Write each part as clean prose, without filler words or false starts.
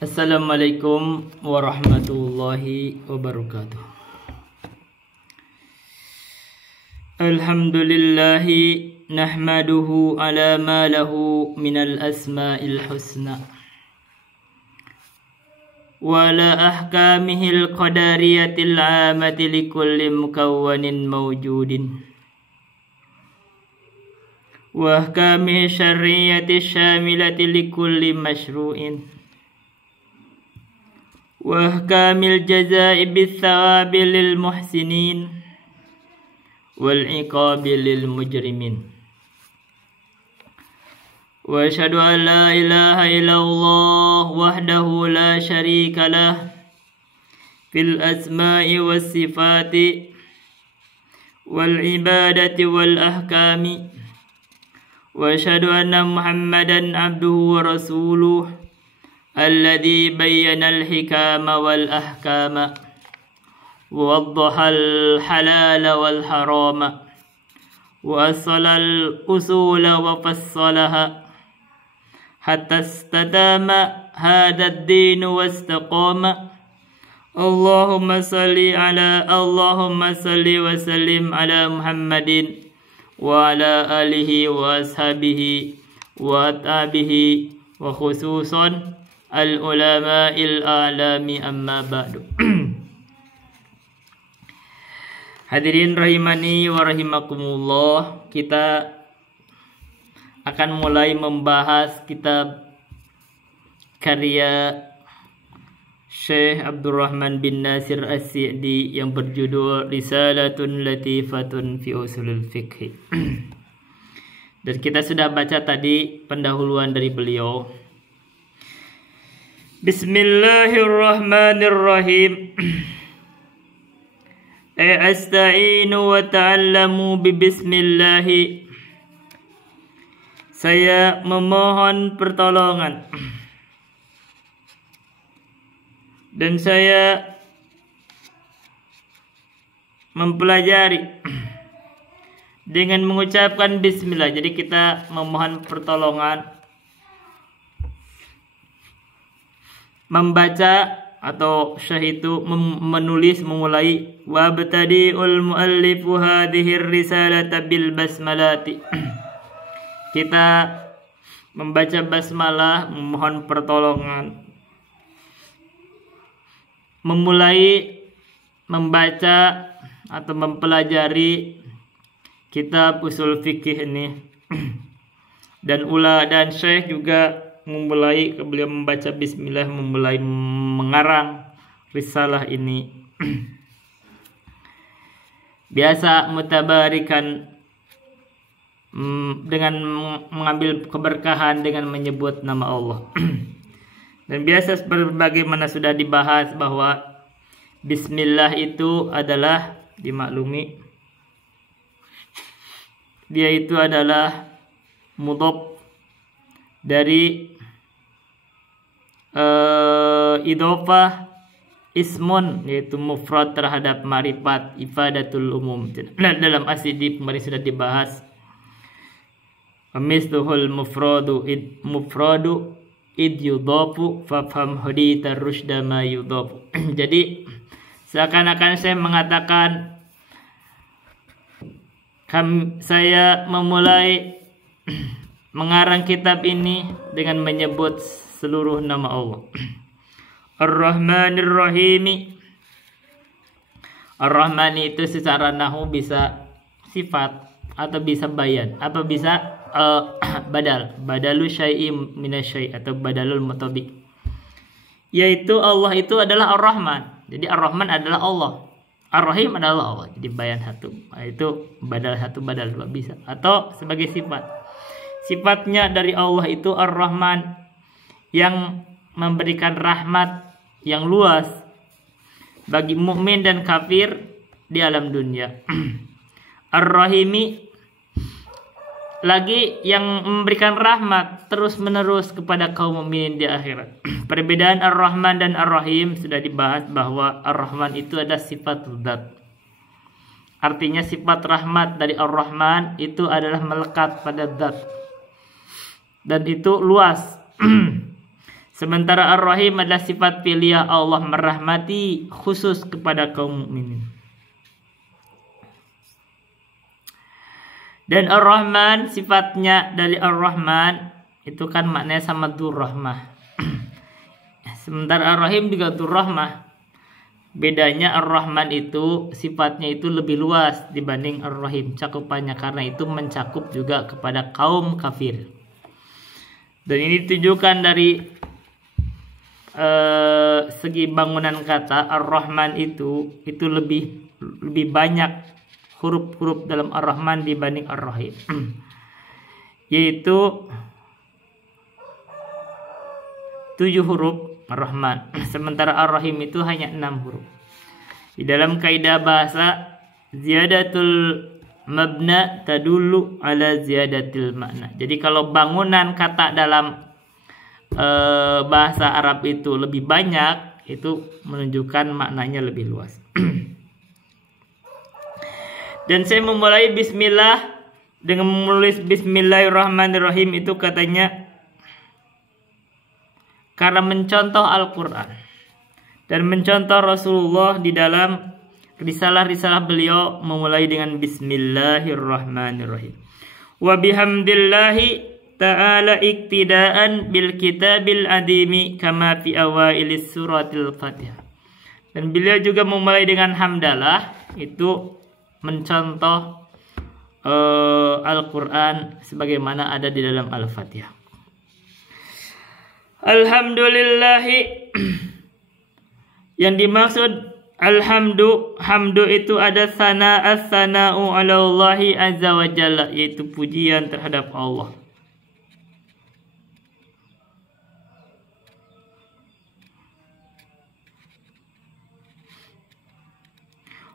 Assalamualaikum warahmatullahi wabarakatuh. Alhamdulillahi nahmaduhu ala ma lahu minal asma'il husna wa la ahkamihil qadariyatil amati likulli mukawwanin mawjudin wa ahkamihi syarriyyati syamilati likulli masyru'in وأحكام الجزاء بالثواب للمحسنين والعقاب للمجرمين وأشهد أن لا إله إلا الله وحده لا شريك له في الأسماء والصفات والعبادة والأحكام وأشهد أن محمدا عبده ورسوله الذي بين الحكام والأحكام ووضح الحلال والحرام وأصل الأصول وفصلها حتى استتم هذا الدين واستقام اللهم صل وسلم على محمد وعلى آله وأصحابه وأتباعه وخصوصا al-ulama'il a'lami amma ba'du. Hadirin rahimani wa rahimakumullah, kita akan mulai membahas kitab karya Syekh Abdurrahman bin Nasir As-Sa'di yang berjudul Risalatun Latifatun fi Usulul Fiqh. Dan kita sudah baca tadi pendahuluan dari beliau. Bismillahirrahmanirrahim. Asta'inu wa ta'allamu bi bismillahi. Saya memohon pertolongan dan saya mempelajari dengan mengucapkan bismillah. Jadi kita memohon pertolongan membaca atau syekh itu menulis memulai wabtadi'ul muallifu hadhir risalata bil basmalati. Kita membaca basmalah, memohon pertolongan, memulai membaca atau mempelajari kitab usul fikih ini. Dan syekh juga memulai, beliau membaca bismillah, memulai mengarang risalah ini. Biasa mutabarikan dengan mengambil keberkahan dengan menyebut nama Allah. Dan biasa sebagaimana sudah dibahas bahwa bismillah itu adalah dimaklumi, dia itu adalah mudhaf dari idhofah ismun, yaitu mufrad terhadap ma'rifat ifadatul umum. Dalam asidi kemarin sudah dibahas misluhul mufradu id yudhafu fafham hudita rusyda ma yudhafu. Jadi seakan-akan saya mengatakan saya memulai mengarang kitab ini dengan menyebut seluruh nama Allah. Ar-Rahmanir Rahim. Ar-Rahman itu secara nahwu bisa sifat atau bisa bayan, apa bisa badalu syai'im minasyai' atau badalul mutabiq. Yaitu Allah itu adalah Ar-Rahman. Jadi Ar-Rahman adalah Allah. Ar-Rahim adalah Allah. Jadi bayan satu. Itu badal satu, badal dua bisa. Atau sebagai sifat. Sifatnya dari Allah itu Ar-Rahman, yang memberikan rahmat yang luas bagi mukmin dan kafir di alam dunia. Ar-Rahimi lagi yang memberikan rahmat terus-menerus kepada kaum mukminin di akhirat. Perbedaan Ar-Rahman dan Ar-Rahim sudah dibahas bahwa Ar-Rahman itu ada sifat zat. Artinya sifat rahmat dari Ar-Rahman itu adalah melekat pada zat. Dan itu luas. Sementara Ar-Rahim adalah sifat fi'liyah, Allah merahmati khusus kepada kaum mukminin. Dan Ar-Rahman, sifatnya dari Ar-Rahman itu kan maknanya sama Dzur-Rahmah. Sementara Ar-Rahim juga Dzur-Rahmah. Bedanya Ar-Rahman itu sifatnya itu lebih luas dibanding Ar-Rahim cakupannya, karena itu mencakup juga kepada kaum kafir. Dan ini ditujukan dari segi bangunan kata. Ar-Rahman itu lebih banyak huruf-huruf dalam Ar-Rahman dibanding Ar-Rahim. Yaitu 7 huruf Ar-Rahman. Sementara Ar-Rahim itu hanya 6 huruf. Di dalam kaidah bahasa, ziyadatul mabna tadullu ala ziyadatil makna. Jadi kalau bangunan kata dalam bahasa Arab itu lebih banyak, itu menunjukkan maknanya lebih luas. Dan saya memulai bismillah dengan menulis bismillahirrahmanirrahim itu katanya karena mencontoh Al-Quran dan mencontoh Rasulullah di dalam risalah-risalah beliau memulai dengan bismillahirrahmanirrahim. Wa bihamdillahi ta'ala iktidaan bil kitabil adimi kama fi awailis suratil Fatihah. Dan beliau juga memulai dengan hamdalah, itu mencontoh Al-Quran sebagaimana ada di dalam Al-Fatihah. Alhamdulillahi, yang dimaksud hamdu itu ada sana'u ala Allahi azza wa jalla, yaitu pujian terhadap Allah.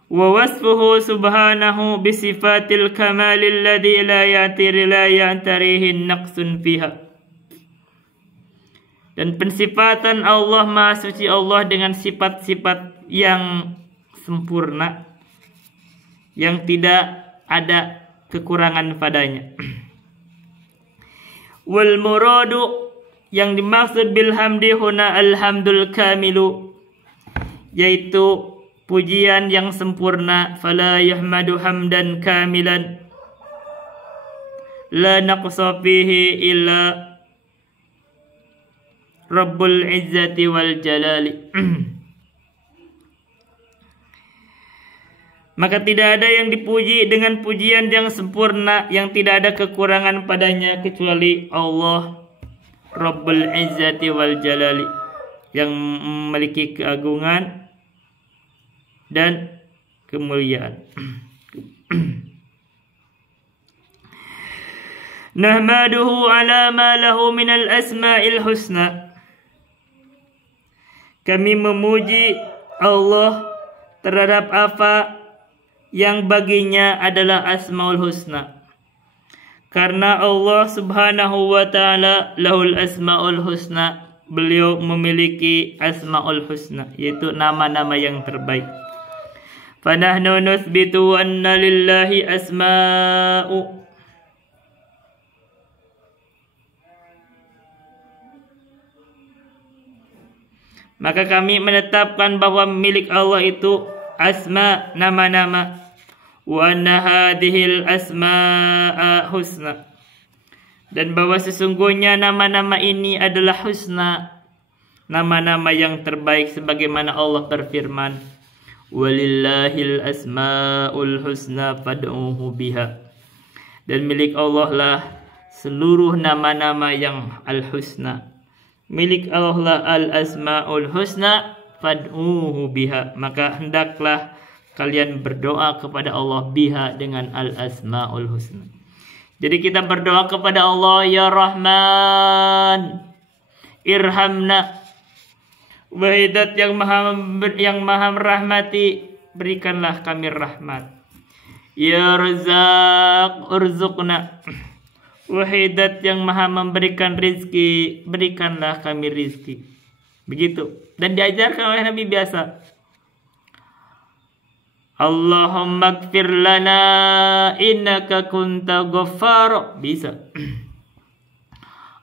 Wa wasfuhu subhanahu bisifatil kamalil ladzi la ya'tarihi naqsun fiha. Dan pensifatan Allah, Maha Suci Allah dengan sifat-sifat yang sempurna, yang tidak ada kekurangan padanya. Wal muradu, yang dimaksud bil hamdi huna alhamdul kamilu, yaitu pujian yang sempurna. Fala yuhmadu hamdan kamilan la naqsa fihi illa Rabbul Izzati wal Jalali. Maka tidak ada yang dipuji dengan pujian yang sempurna, yang tidak ada kekurangan padanya, kecuali Allah Rabbul Izzati wal Jalali, yang memiliki keagungan dan kemuliaan. Nahmaduhu ala ma lahu minal asma'il husna. Kami memuji Allah terhadap apa yang baginya adalah asmaul husna. Karena Allah subhanahu wa ta'ala lahul asmaul husna, beliau memiliki asmaul husna, yaitu nama-nama yang terbaik. Fanahnu nuthbitu anna lillahi asma'u, maka kami menetapkan bahwa milik Allah itu asma, nama-nama. Wa anna hadhil asma'a husna, dan bahwa sesungguhnya nama-nama ini adalah husna, nama-nama yang terbaik, sebagaimana Allah berfirman, walillahil asma'ul husna fad'uhu biha. Dan milik Allah lah seluruh nama-nama yang al-husna. Milik Allah lah al-asma'ul husna fad'uhu biha, maka hendaklah kalian berdoa kepada Allah biha, dengan al-asma'ul husna. Jadi kita berdoa kepada Allah, ya Rahman irhamna, wahidat yang maha merahmati, berikanlah kami rahmat. Ya Razzaq urzuqna, wahidat yang maha memberikan rizki, berikanlah kami rizki. Begitu. Dan diajarkan oleh Nabi biasa. Allahumma gfir lana innaka kunta ghaffar. Bisa.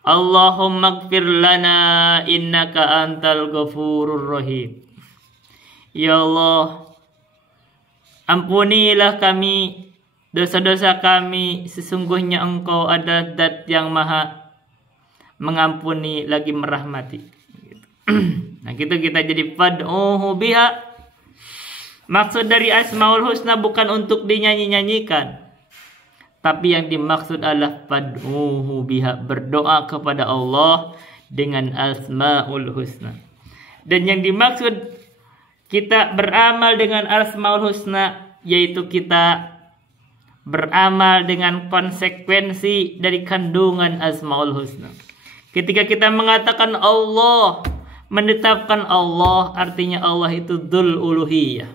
Allahumma ighfir lana innaka antal ghafurur rahim. Ya Allah, ampunilah kami dosa-dosa kami, sesungguhnya Engkau adalah Zat yang Maha mengampuni lagi merahmati. Nah, gitu kita jadi fad'uhu biha. Maksud dari Asmaul Husna bukan untuk dinyanyi-nyanyikan, tapi yang dimaksud adalah fad'uhu biha, berdoa kepada Allah dengan Asmaul Husna. Dan yang dimaksud kita beramal dengan Asmaul Husna, yaitu kita beramal dengan konsekuensi dari kandungan Asmaul Husna. Ketika kita mengatakan Allah, menetapkan Allah, artinya Allah itu Dzul Uluhiyah,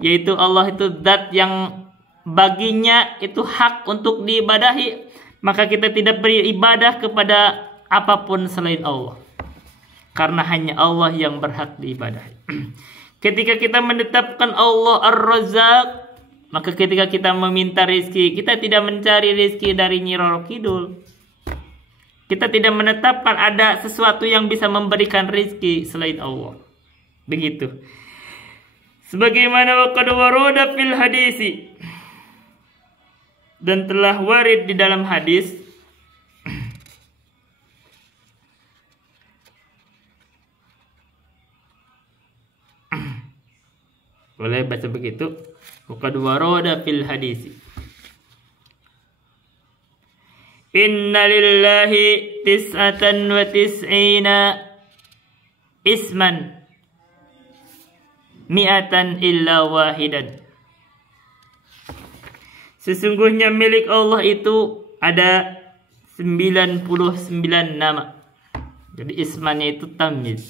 yaitu Allah itu zat yang baginya itu hak untuk diibadahi, maka kita tidak beribadah kepada apapun selain Allah, karena hanya Allah yang berhak diibadahi. Ketika kita menetapkan Allah Ar-Razzaq, maka ketika kita meminta rizki, kita tidak mencari rizki dari Nyi Roro Kidul. Kita tidak menetapkan ada sesuatu yang bisa memberikan rizki selain Allah. Begitu. Sebagaimana waqad warada fil hadisi, dan telah warid di dalam hadis, boleh baca begitu, waqad warada fil hadisi, inna lillahi tis'atan wa tis'ina isman mi'atan illa wahidan. Sesungguhnya milik Allah itu ada 99 nama. Jadi ismannya itu tamyiz.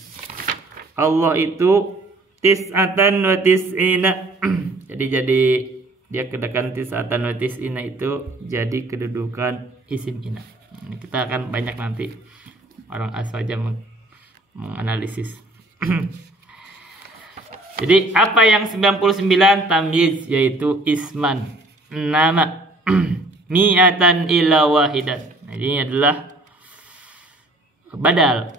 Allah itu tis'atan wa tis'ina. jadi dia kedakan tis'atan wa tis'ina itu jadi kedudukan isim ina. Ini kita akan banyak nanti orang aswaja menganalisis. Jadi apa yang 99 tamyiz, yaitu isman, nama, mi'atan illa wahidan. Nah, ini adalah badal.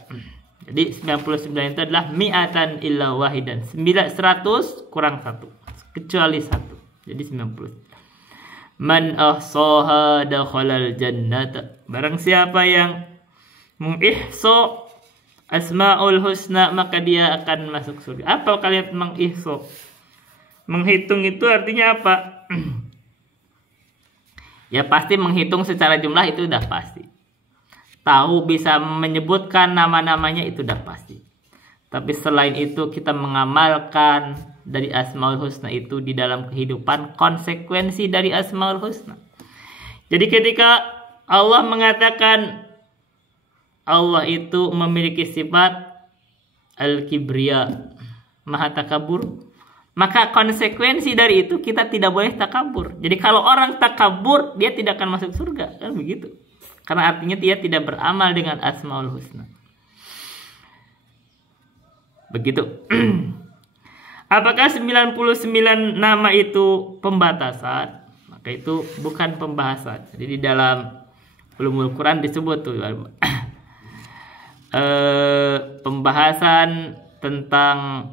Jadi 99 itu adalah mi'atan illa wahidan. 100 kurang 1, kecuali 1. Jadi 90. Man ahsaha dakhalal jannata. Barang siapa yang mengihsa Asmaul Husna, maka dia akan masuk surga. Apa kalimat mengihsa? Menghitung itu artinya apa? Ya pasti menghitung secara jumlah itu udah pasti. Tahu bisa menyebutkan nama-namanya itu udah pasti. Tapi selain itu kita mengamalkan dari Asmaul Husna itu di dalam kehidupan, konsekuensi dari Asmaul Husna. Jadi ketika Allah mengatakan Allah itu memiliki sifat Al-Kibriya, Maha Takabur, maka konsekuensi dari itu kita tidak boleh takabur. Jadi kalau orang takabur, dia tidak akan masuk surga, kan begitu. Karena artinya dia tidak beramal dengan Asmaul Husna. Begitu. Apakah 99 nama itu pembatasan? Maka itu bukan pembahasan. Jadi di dalam Ulumul Quran disebut tuh pembahasan tentang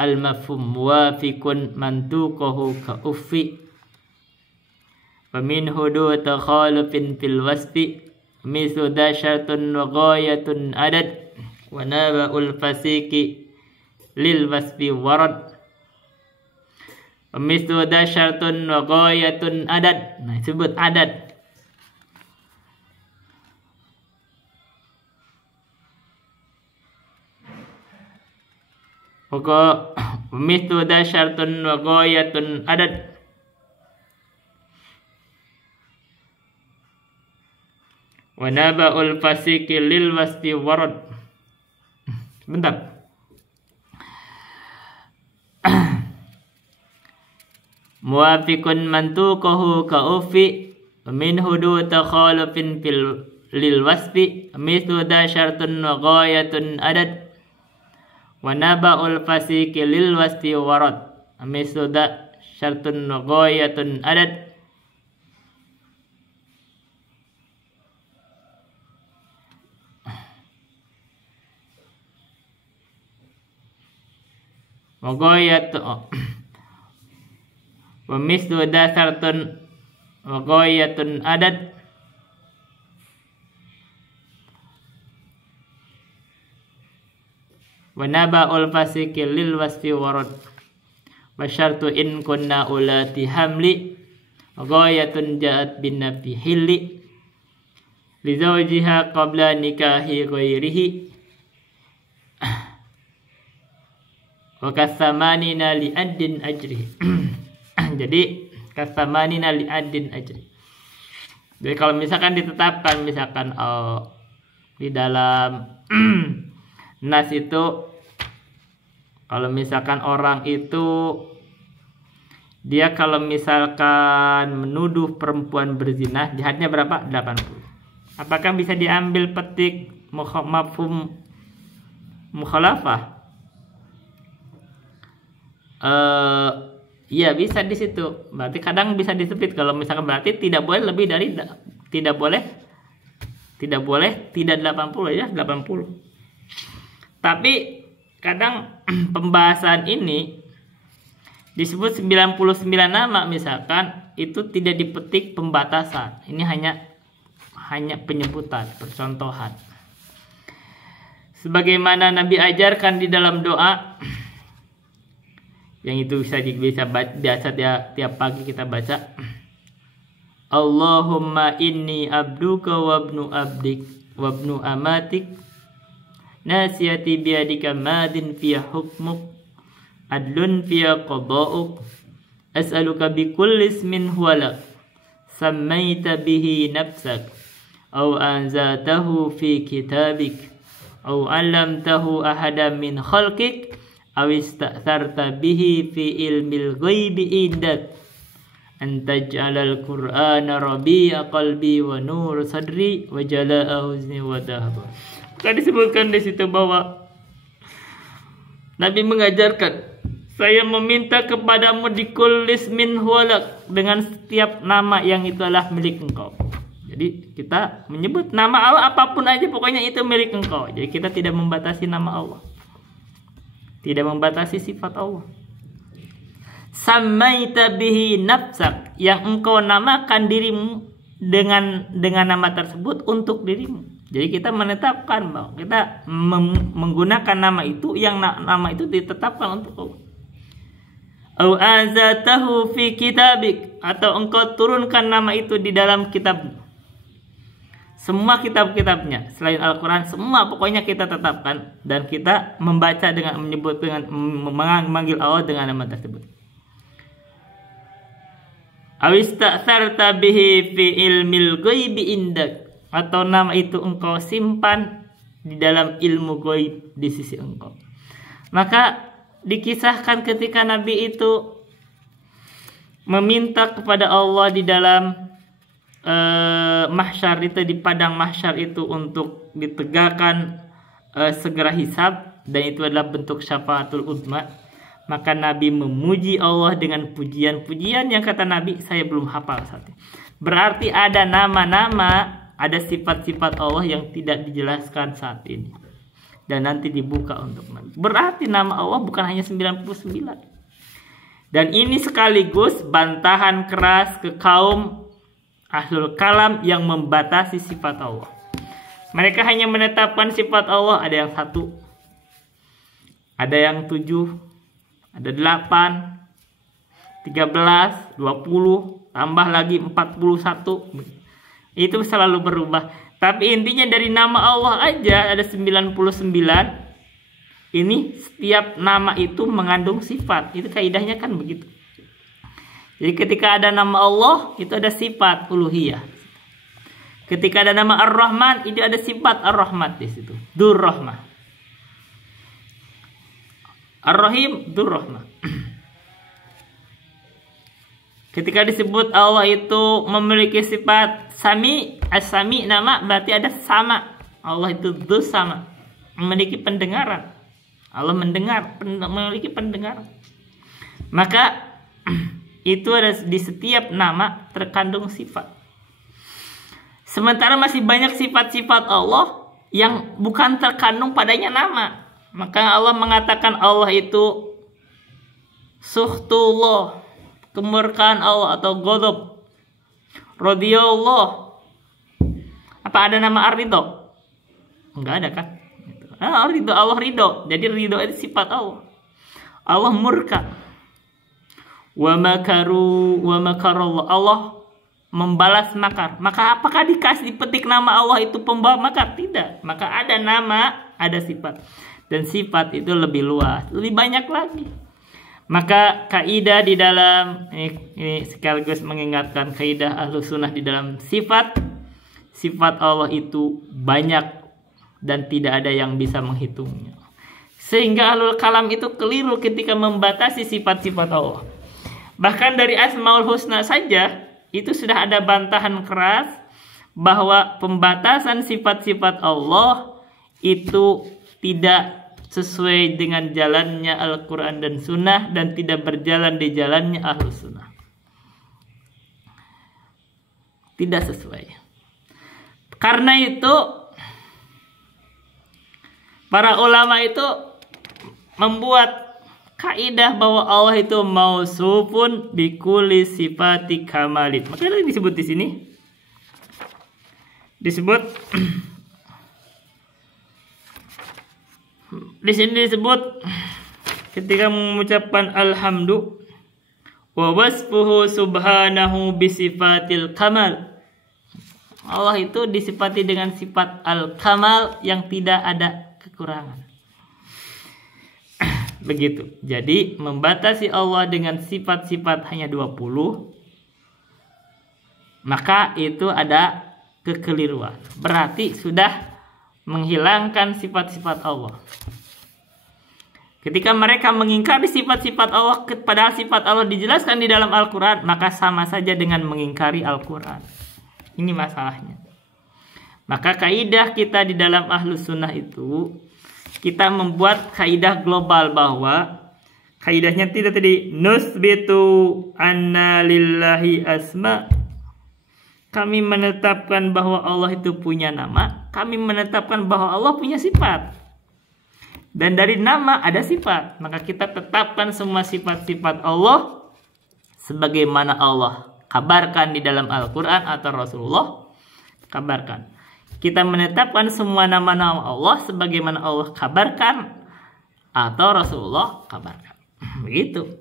al-mafhum wafiqun mantuqahu ka uffi wa min hudu takhalufin fil wasfi mislu dasyatun wa ghayatun adad wa naba'ul fasiki lil wasfi warad wa mislu dasyatun wa ghayatun adad. Nah, disebut adad. Pokok mislu dasyatun wa ghayatun adad. Wa naba'ul fasiki lil wasfi warad. Bentar. Muwafiqun mantuqahu ka ufi min hudu takhalufin fil lil wasfi mislu dasyatun wa ghayatun adad. Wa naba'ul fasiki lil wasfi warad mislu dasyatun wa ghayatun adad. wa mislu dasartun wa ghayatun adad wa naba'ul fasiqil lil wasfi warad wa syartu in kunna ulati hamli wa ghayatun ja'at bin nafi hilli li zawjiha qabla nikahi ghairihi wa kasamanina li addin ajri. Jadi kasamanina li addin ajri. Jadi kalau misalkan ditetapkan misalkan di dalam nas itu, kalau misalkan orang itu dia kalau misalkan menuduh perempuan berzina, jihadnya berapa? 80. Apakah bisa diambil petik mafhum mukhalafah? Iya bisa di situ. Berarti kadang bisa disebut kalau misalkan berarti tidak boleh lebih dari tidak boleh tidak 80 ya 80. Tapi kadang pembahasan ini disebut 99 nama misalkan itu tidak dipetik pembatasan. Ini hanya penyebutan, percontohan. Sebagaimana Nabi ajarkan di dalam doa yang itu bisa biasa tiap pagi kita baca. Allahumma inni abduka wabnu abdik wabnu amatik nasiyati biyadika madin fiya hukmuk adlun fiya qada'uk as'aluka bikulli ismin huwalak sammaita bihi nafsak aw anzatahu fi kitabik aw 'allamtahu ahadan min khalqik aw ista'tharta bihi fi ilmil ghaibi indak an taj'alal qur'ana rabi'a qalbi wa nur sadri wa jalaa huzni wa dhahaba. Maka disebutkan di situ bahwa Nabi mengajarkan, saya meminta kepadamu dikulis min huwalak, dengan setiap nama yang itu adalah milik engkau. Jadi kita menyebut nama Allah apapun aja pokoknya itu milik engkau. Jadi kita tidak membatasi nama Allah. Tidak membatasi sifat Allah. Samaita bihi nafsak, yang engkau namakan dirimu dengan nama tersebut untuk dirimu. Jadi kita menetapkan bahwa kita menggunakan nama itu yang nama itu ditetapkan untuk Allah. Au azatahu fi kitabik, atau engkau turunkan nama itu di dalam kitab. Semua kitab-kitabnya selain Al-Quran, semua pokoknya kita tetapkan dan kita membaca dengan menyebut dengan memanggil Allah dengan nama tersebut. Awista'sarta bihi fi ilmil ghaibi indak, atau nama itu engkau simpan di dalam ilmu ghaib di sisi engkau. Maka dikisahkan ketika Nabi itu meminta kepada Allah di dalam mahsyar itu, di padang mahsyar itu untuk ditegakkan segera hisab, dan itu adalah bentuk syafaatul uzma. Maka Nabi memuji Allah dengan pujian-pujian yang kata Nabi saya belum hafal saat ini. Berarti ada nama-nama, ada sifat-sifat Allah yang tidak dijelaskan saat ini dan nanti dibuka untuk Nabi. Berarti nama Allah bukan hanya 99. Dan ini sekaligus bantahan keras ke kaum Ahlul Kalam yang membatasi sifat Allah. Mereka hanya menetapkan sifat Allah, ada yang 1, ada yang 7, ada 8, 13, 20, tambah lagi 41. Itu selalu berubah. Tapi intinya dari nama Allah aja ada 99. Ini setiap nama itu mengandung sifat. Itu kaidahnya kan begitu. Jadi ketika ada nama Allah, itu ada sifat uluhiyah. Ketika ada nama Ar-Rahman, itu ada sifat Ar-Rahmat di situ. Dur-Rahmah. Ar-Rahim, Dur-Rahmah. Ketika disebut Allah itu memiliki sifat Sami, As-Sami nama berarti ada sama. Allah itu Dus sama, memiliki pendengaran. Allah mendengar, memiliki pendengaran. Maka itu ada di setiap nama terkandung sifat. Sementara masih banyak sifat-sifat Allah yang bukan terkandung padanya nama. Maka Allah mengatakan Allah itu Suhtullah, kemurkaan Allah atau ghadab. Radiyallah. Apa ada nama ar-ridho? Enggak ada kan? Ridho, Allah ridho. Jadi ridho itu sifat Allah. Allah murka. Wa makaru wa makarallah. Allah membalas makar. Maka apakah dikasih dipetik nama Allah itu pembawa makar? Tidak. Maka ada nama, ada sifat. Dan sifat itu lebih luas, lebih banyak lagi. Maka kaidah di dalam ini sekaligus mengingatkan kaidah Ahlus Sunnah di dalam sifat Allah itu banyak dan tidak ada yang bisa menghitungnya. Sehingga Ahlul Kalam itu keliru ketika membatasi sifat-sifat Allah. Bahkan dari Asmaul Husna saja itu sudah ada bantahan keras bahwa pembatasan sifat-sifat Allah itu tidak sesuai dengan jalannya Al-Quran dan Sunnah dan tidak berjalan di jalannya Ahlus Sunnah. Tidak sesuai. Karena itu para ulama itu membuat kaidah bahwa Allah itu mausufun bikulli sifati kamalin. Makanya disebut di sini. Di sini disebut ketika mengucapkan alhamdu wa wasfuhu subhanahu bisifatil kamal. Allah itu disifati dengan sifat al-kamal yang tidak ada kekurangan. Begitu. Jadi membatasi Allah dengan sifat-sifat hanya 20, maka itu ada kekeliruan. Berarti sudah menghilangkan sifat-sifat Allah. Ketika mereka mengingkari sifat-sifat Allah, padahal sifat Allah dijelaskan di dalam Al-Quran, maka sama saja dengan mengingkari Al-Quran. Ini masalahnya. Maka kaidah kita di dalam Ahlus Sunnah itu, kita membuat kaidah global bahwa kaidahnya tidak tadi nusbitu anna lillahi asma. Kami menetapkan bahwa Allah itu punya nama. Kami menetapkan bahwa Allah punya sifat. Dan dari nama ada sifat. Maka kita tetapkan semua sifat-sifat Allah sebagaimana Allah kabarkan di dalam Al-Quran atau Rasulullah kabarkan. Kita menetapkan semua nama-nama Allah sebagaimana Allah kabarkan atau Rasulullah kabarkan. Begitu.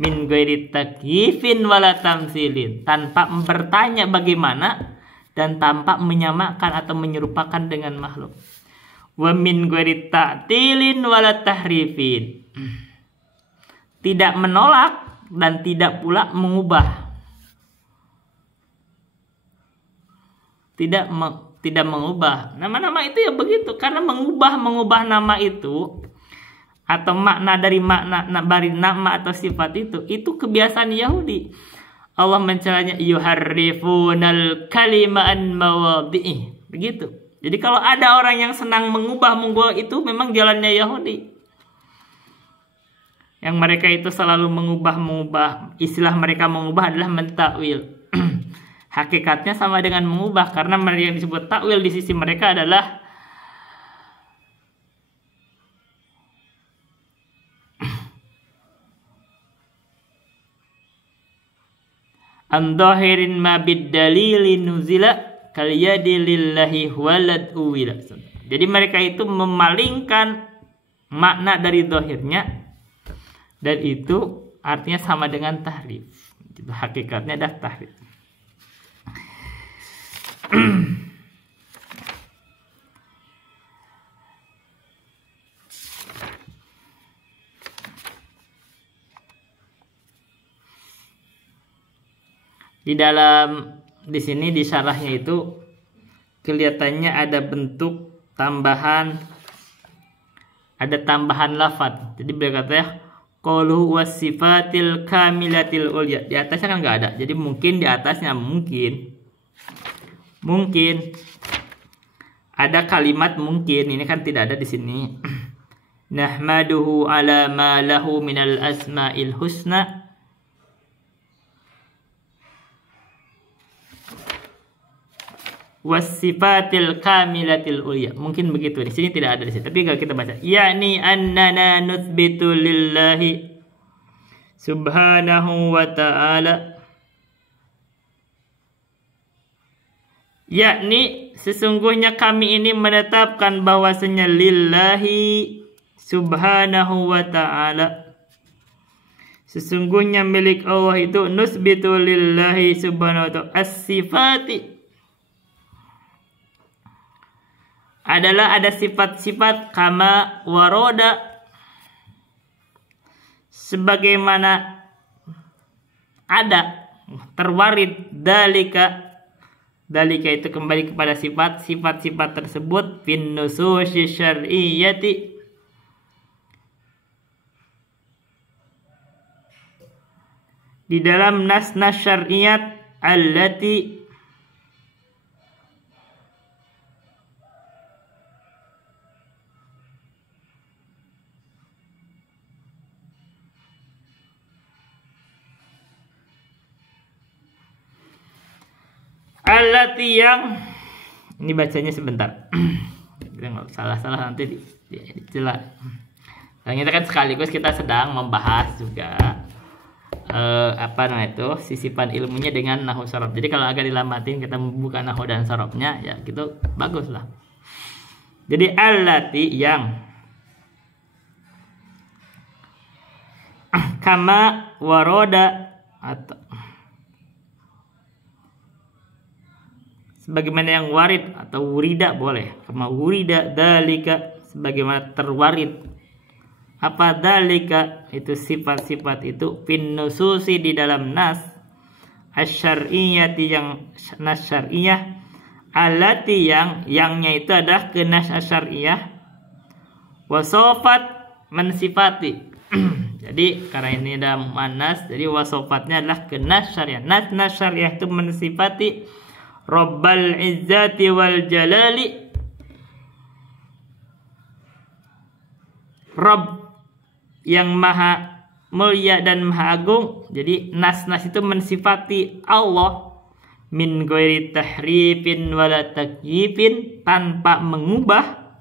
Min ghairi takyifin wala tamsilin, tanpa bertanya bagaimana dan tanpa menyamakan atau menyerupakan dengan makhluk. Wa min ghairi ta'tilin wala tahrifin, tidak menolak dan tidak pula mengubah. Tidak mengubah. Nama-nama itu ya begitu, karena mengubah nama itu atau makna dari nama atau sifat itu kebiasaan Yahudi. Allah mencelanya yuharrifunal kalima an mawadhi'i. Begitu. Jadi kalau ada orang yang senang mengubah itu memang jalannya Yahudi. Yang mereka itu selalu mengubah. Istilah mereka mengubah adalah mentakwil. Hakikatnya sama dengan mengubah, karena yang disebut takwil di sisi mereka adalah an-dhahirin ma bid-dalili nuzila kal yadi lillahi walad uwila. Jadi mereka itu memalingkan makna dari zahirnya, dan itu artinya sama dengan tahrif. Itu hakikatnya adalah tahrif. Di sini di syarahnya itu kelihatannya ada bentuk tambahan, ada tambahan lafadz. Jadi berkata ya qalu wasifatil kamilatil ulya. Di atasnya kan nggak ada. Jadi mungkin di atasnya mungkin ada kalimat mungkin, ini kan tidak ada di sini. Nahmaduhu ala ma lahu minal asma'il husna wasifatil kamilatil ulya. Mungkin begitu. Di sini tidak ada di sini. Tapi kalau kita baca, yakni annana nuthbitu lillahi subhanahu wa ta'ala, yakni sesungguhnya kami ini menetapkan bahwasanya lillahi subhanahu wa ta'ala, sesungguhnya milik Allah itu nusbitu lillahi subhanahu wa ta'ala as-sifati, adalah ada sifat-sifat kama waroda, sebagaimana ada terwarid dalika itu kembali kepada sifat-sifat tersebut fin nususi syar'iyyati, di dalam nas-nas syar'iyat allati yang ini bacanya sebentar. Kita nggak salah nanti dijelas. Dan kita kan sekaligus kita sedang membahas juga sisipan ilmunya dengan nahwu sorof. Jadi kalau agak dilamatin kita membuka nahwu dan sorofnya ya gitu bagus lah. Jadi allati yang kama waroda atau sebagaimana yang warid atau wurida boleh, kama wurida dalika, sebagaimana terwarid apa dalika itu sifat-sifat itu fin nususi di dalam nas asyariyati yang nas syar'iyah alati yangnya itu adalah ke nas asyariyah wasofat mensifati. Jadi karena ini ada manas, jadi wasofatnya adalah ke nas syar'iyah. Nas syar'iyah itu mensifati Rabbal izzati wal jalali, Rabb yang maha mulia dan maha agung. Jadi nas-nas itu mensifati Allah min ghairi tahrifin wala takyifin, tanpa mengubah.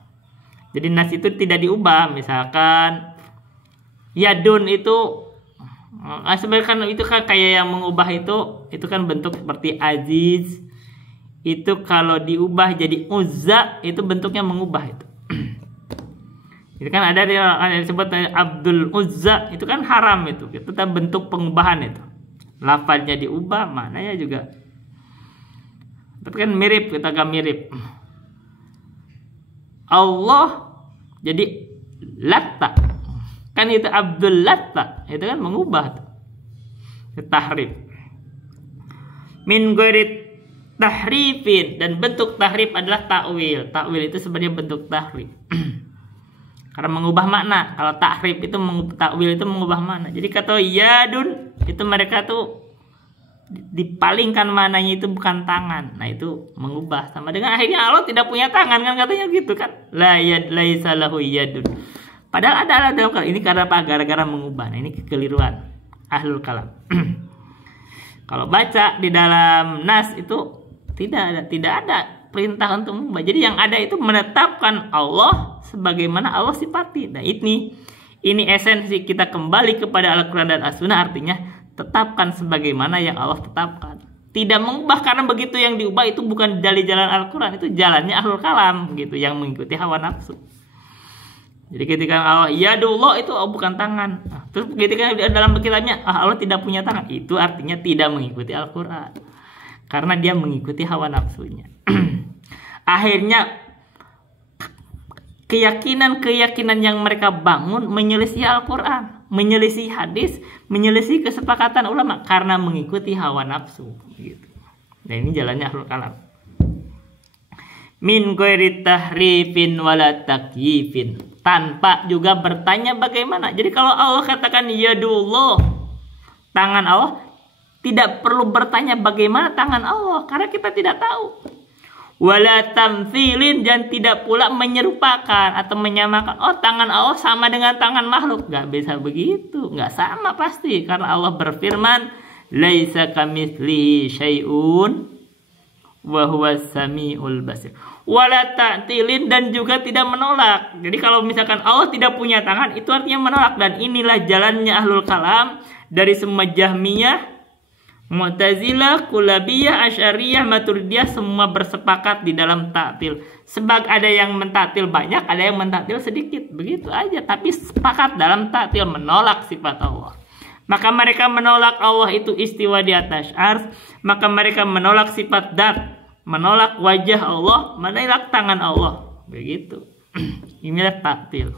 Jadi nas itu tidak diubah. Misalkan yadun itu sebenarnya itu kan kayak yang mengubah itu kan bentuk seperti aziz. Itu kalau diubah jadi uzza itu bentuknya mengubah itu. Itu kan ada yang disebut Abdul Uzza, itu kan haram itu kan bentuk pengubahan itu. Lafaznya diubah, maknanya juga. Tapi kan mirip, kita agak mirip. Allah jadi Latta. Kan itu Abdul Latta, itu kan mengubah. Tahrif. Min ghairi tahrifin, dan bentuk tahrif adalah takwil. Takwil itu sebenarnya bentuk tahrif. Karena mengubah makna. Kalau tahrif itu takwil itu mengubah makna. Jadi kata yadun itu mereka tuh dipalingkan maknanya itu bukan tangan. Nah itu mengubah, sama dengan akhirnya Allah tidak punya tangan kan katanya gitu kan. La yad laisa lahu yadun. Padahal ada dalam ini karena apa? Gara-gara mengubah. Nah ini kekeliruan ahlul kalam. Kalau baca di dalam nas itu tidak ada perintah untuk mengubah. Jadi yang ada itu menetapkan Allah sebagaimana Allah sifati. Nah ini esensi kita kembali kepada Al-Quran dan As-Sunnah, artinya tetapkan sebagaimana yang Allah tetapkan. Tidak mengubah, karena begitu yang diubah itu bukan dari jalan Al-Quran, itu jalannya ahlul kalam gitu, yang mengikuti hawa nafsu. Jadi ketika Allah yadullah itu bukan tangan. Nah, terus ketika dalam kitabnya Allah tidak punya tangan, itu artinya tidak mengikuti Al-Quran. Karena dia mengikuti hawa nafsunya. Akhirnya keyakinan yang mereka bangun menyelisih Al-Quran, menyelisih hadis, menyelisih kesepakatan ulama karena mengikuti hawa nafsu gitu. Dan ini jalannya ahlul kalam. Min ghairi tahrifin wala takyifin, tanpa juga bertanya bagaimana. Jadi kalau Allah katakan yadullah, tangan Allah, tidak perlu bertanya bagaimana tangan Allah, karena kita tidak tahu. Wala tamthilin, dan tidak pula menyerupakan atau menyamakan. Oh, tangan Allah sama dengan tangan makhluk. Gak bisa begitu, gak sama pasti. Karena Allah berfirman, laisa kamitslihi syai'un wa huwas samiul basir. Wala ta'tilin, dan juga tidak menolak. Jadi kalau misalkan Allah tidak punya tangan, itu artinya menolak. Dan inilah jalannya ahlul kalam dari semua Jahmiyah, Mu'tazilah, Kulabiyah, Asy'ariyah, Maturidiyah, semua bersepakat di dalam ta'til. Sebab ada yang mentaktil banyak, ada yang mentaktil sedikit, begitu aja. Tapi sepakat dalam ta'til, menolak sifat Allah. Maka mereka menolak Allah itu istiwa di atas ars, maka mereka menolak sifat dzat, menolak wajah Allah, menolak tangan Allah, begitu. Inilah ta'til.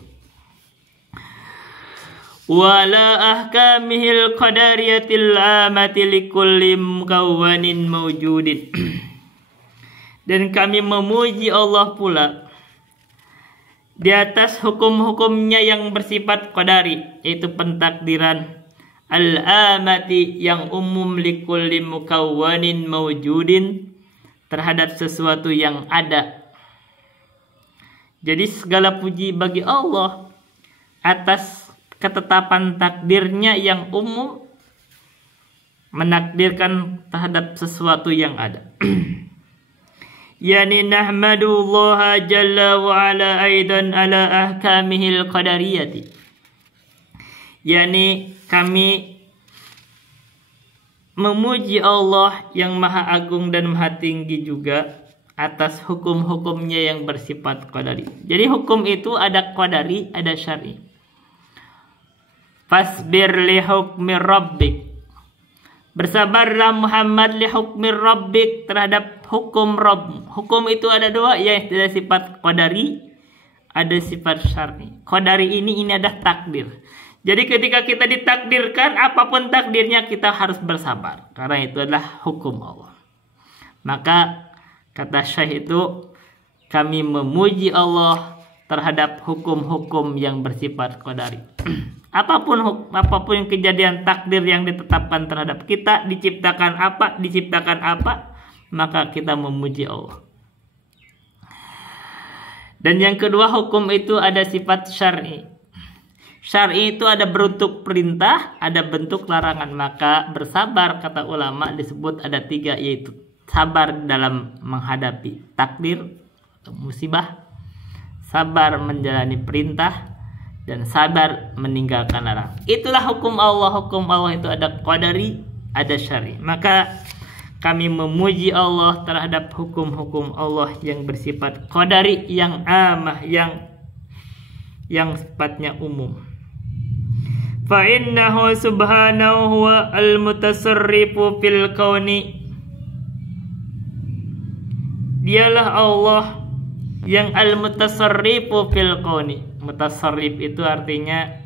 Wala ahkamihil qadariyatil amati likulli mukawwanin mawjudin. Dan kami memuji Allah pula di atas hukum-hukumnya yang bersifat qadari, yaitu pentakdiran, al-amati yang umum, likulli mukawwanin mawjudin, terhadap sesuatu yang ada. Jadi segala puji bagi Allah atas ketetapan takdirnya yang umum, menakdirkan terhadap sesuatu yang ada. Yani nahmadullaha jalla wa ala aidan ala ahkamihil qadariyati. Yani kami memuji Allah yang maha agung dan maha tinggi juga atas hukum-hukumnya yang bersifat qadari. Jadi hukum itu ada qadari, ada syar'i. Fasbir li hukmi rabbik. Bersabarlah Muhammad li hukmi rabbik, terhadap hukum Rabb. Hukum itu ada dua, yaitu ada sifat qadari, ada sifat syar'i. Qadari ini ada takdir. Jadi ketika kita ditakdirkan, apapun takdirnya kita harus bersabar, karena itu adalah hukum Allah. Maka kata Syekh itu, kami memuji Allah terhadap hukum-hukum yang bersifat qadari. Apapun kejadian takdir yang ditetapkan terhadap kita, diciptakan apa, maka kita memuji Allah. Dan yang kedua, hukum itu ada sifat syar'i. Syar'i itu ada bentuk perintah, ada bentuk larangan. Maka bersabar, kata ulama, disebut ada tiga, yaitu sabar dalam menghadapi takdir atau musibah, sabar menjalani perintah, dan sabar meninggalkan larangan. Itulah hukum Allah. Hukum Allah itu ada qadari, ada syar'i. Maka kami memuji Allah terhadap hukum-hukum Allah yang bersifat qadari, yang amah, yang sifatnya umum. Fa innahu subhanahu huwa al-mutasarrifu fil kauni. Dialah Allah yang al-mutasarrifu fil kauni. Mutasarrif itu artinya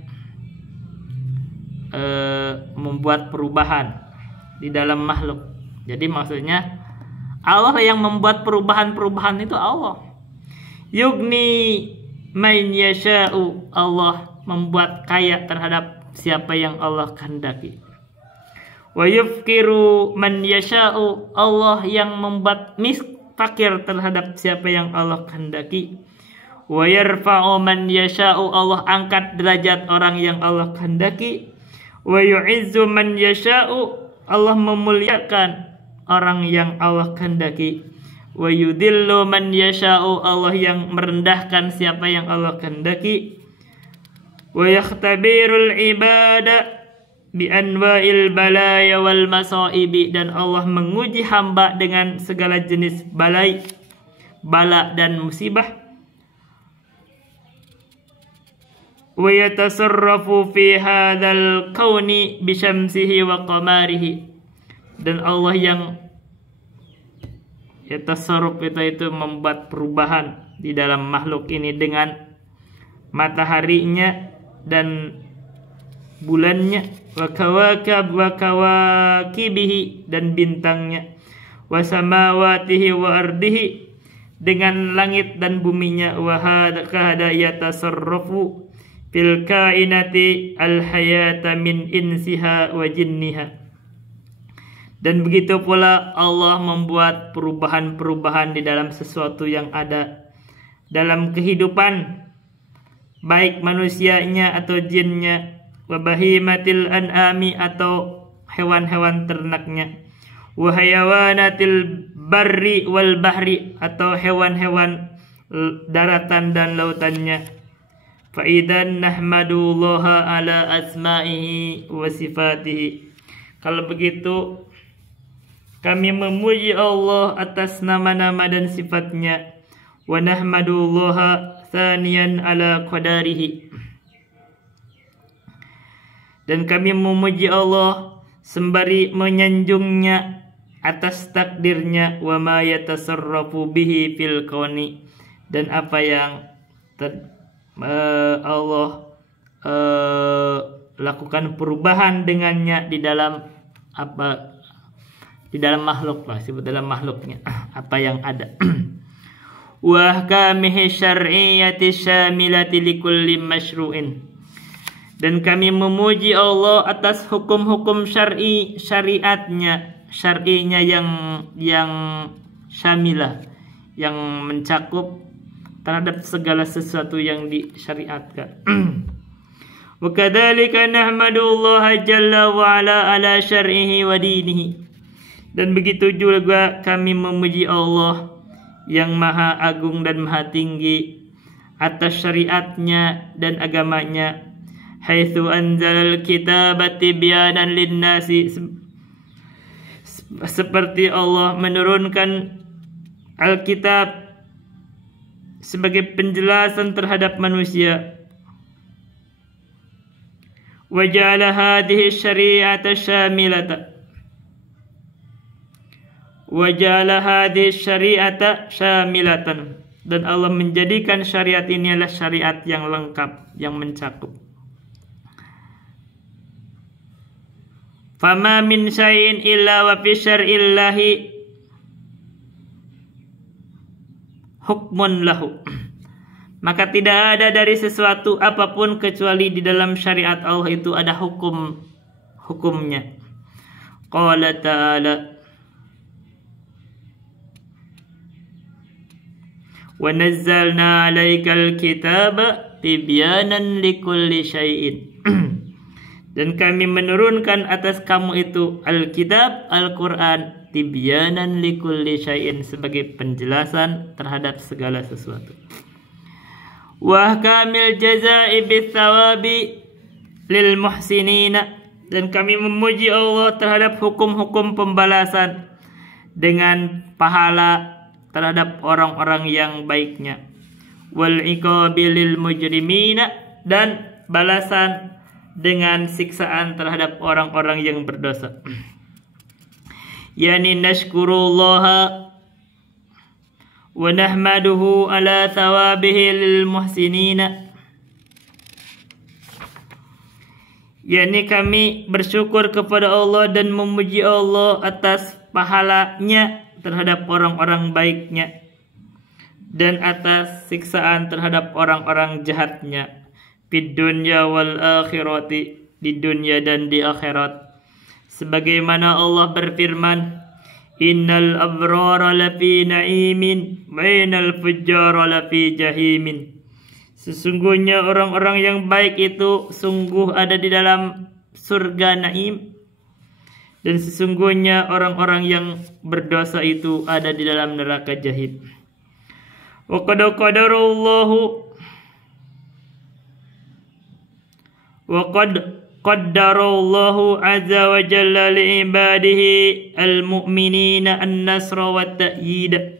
membuat perubahan di dalam makhluk. Jadi maksudnya Allah yang membuat perubahan-perubahan itu Allah. Yugni man yasha'u, Allah membuat kaya terhadap siapa yang Allah kehendaki. Wa yufkiru man yasha'u, Allah yang membuat fakir terhadap siapa yang Allah kehendaki. Wa yarfa'u man yasha'u, Allah angkat derajat orang yang Allah kehendaki. Wa yu'izzu man yasha'u, Allah memuliakan orang yang Allah kehendaki. Wa yudhillu man yasha'u, Allah yang merendahkan siapa yang Allah kehendaki. Wa yakhtabirul ibada bi anwa'il balaya wal masaibi, dan Allah menguji hamba dengan segala jenis bala dan musibah. Wa yatasarrafu fi hadzal kauni bi syamsihi wa qamarihi, dan Allah yang yatasarruf itu membuat perubahan di dalam makhluk ini dengan mataharinya dan bulannya, wa kawakibihi, dan bintangnya, wa samawatihi wa ardihi, dengan langit dan buminya, wa hada yatasarrafu fil kainati al hayata min insiha wa jinniha, dan begitu pula Allah membuat perubahan-perubahan di dalam sesuatu yang ada dalam kehidupan, baik manusianya atau jinnya, wa bahimatil an'ami, atau hewan-hewan ternaknya, wa hayawanatil barri wal bahri, atau hewan-hewan daratan dan lautannya. Fa idzan nahmadullaha ala asma'ihi wa sifatihi. Kalau begitu kami memuji Allah atas nama-nama dan sifatnya. Wa nahmadullaha tsaniyan ala qadarihi. Dan kami memuji Allah sembari menyanjungnya atas takdirnya. Wa ma yatasarrafu bihi fil kauni, dan apa yang Allah lakukan perubahan dengannya di dalam makhluk lah, sebut dalam makhluknya apa yang ada. Wa ahkamihi syar'iyyati syamilati likulli masyru'in. Dan kami memuji Allah atas hukum-hukum syariatnya yang syamilah, yang mencakup terhadap segala sesuatu yang disyariatkan. Wa kadzalika nahmadullaha jalla wa ala syar'ihi wa dinihi. Dan begitu juga kami memuji Allah yang maha agung dan maha tinggi atas syariatnya dan agamanya. Haitsu anzalal kitaba tibyanan linnasi, seperti Allah menurunkan Alkitab sebagai penjelasan terhadap manusia. Wa ja'ala hadhihi syari'ata syamilatan. Wa ja'ala hadhihi syari'ata syamilatan. Dan Allah menjadikan syariat ini adalah syariat yang lengkap, yang mencakup. Fama min syai'in illa wa fi syar'illahi hukmun lahu. Maka tidak ada dari sesuatu apapun kecuali di dalam syariat Allah itu ada hukumnya. Qala ta'ala, wa nazzalna 'alaikal kitaba tibyanan likulli syai'in. Dan kami menurunkan atas kamu itu Alkitab, Al-Quran, tibyanan likulli syai'in, sebagai penjelasan terhadap segala sesuatu. Wa ahkamil jazaa'i bithawabi lil muhsinina. Dan kami memuji Allah terhadap hukum-hukum pembalasan dengan pahala terhadap orang-orang yang baiknya. Wal iqabi lil mujrimina, dan balasan dengan siksaan terhadap orang-orang yang berdosa. Yani nashkurullaha wa nahmaduhu ala thawabihi lil muhsinina. Yani kami bersyukur kepada Allah dan memuji Allah atas pahalanya terhadap orang-orang baiknya dan atas siksaan terhadap orang-orang jahatnya. Fid dunya wal akhirati, di dunia dan di akhirat. Sebagaimana Allah berfirman, innal abrara lafi na'imin wa innal fujjara lafi jahimin. Sesungguhnya orang-orang yang baik itu sungguh ada di dalam surga naim, dan sesungguhnya orang-orang yang berdosa itu ada di dalam neraka jahim. Wa qad qaddarallahu azza wa jalla li ibadihi al-mu'minina an-nasra wa ta'yid.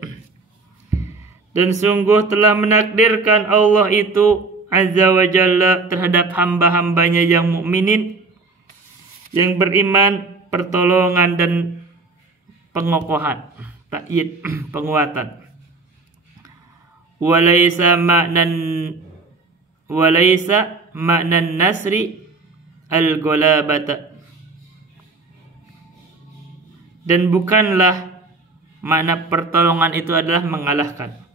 Dan sungguh telah menakdirkan Allah itu azza wa jalla terhadap hamba-hambanya yang mukminin, yang beriman, pertolongan dan pengokohan, ta'yid, penguatan. Walaysa ma'nan nasri al-ghalabata. Dan bukanlah makna pertolongan itu adalah mengalahkan.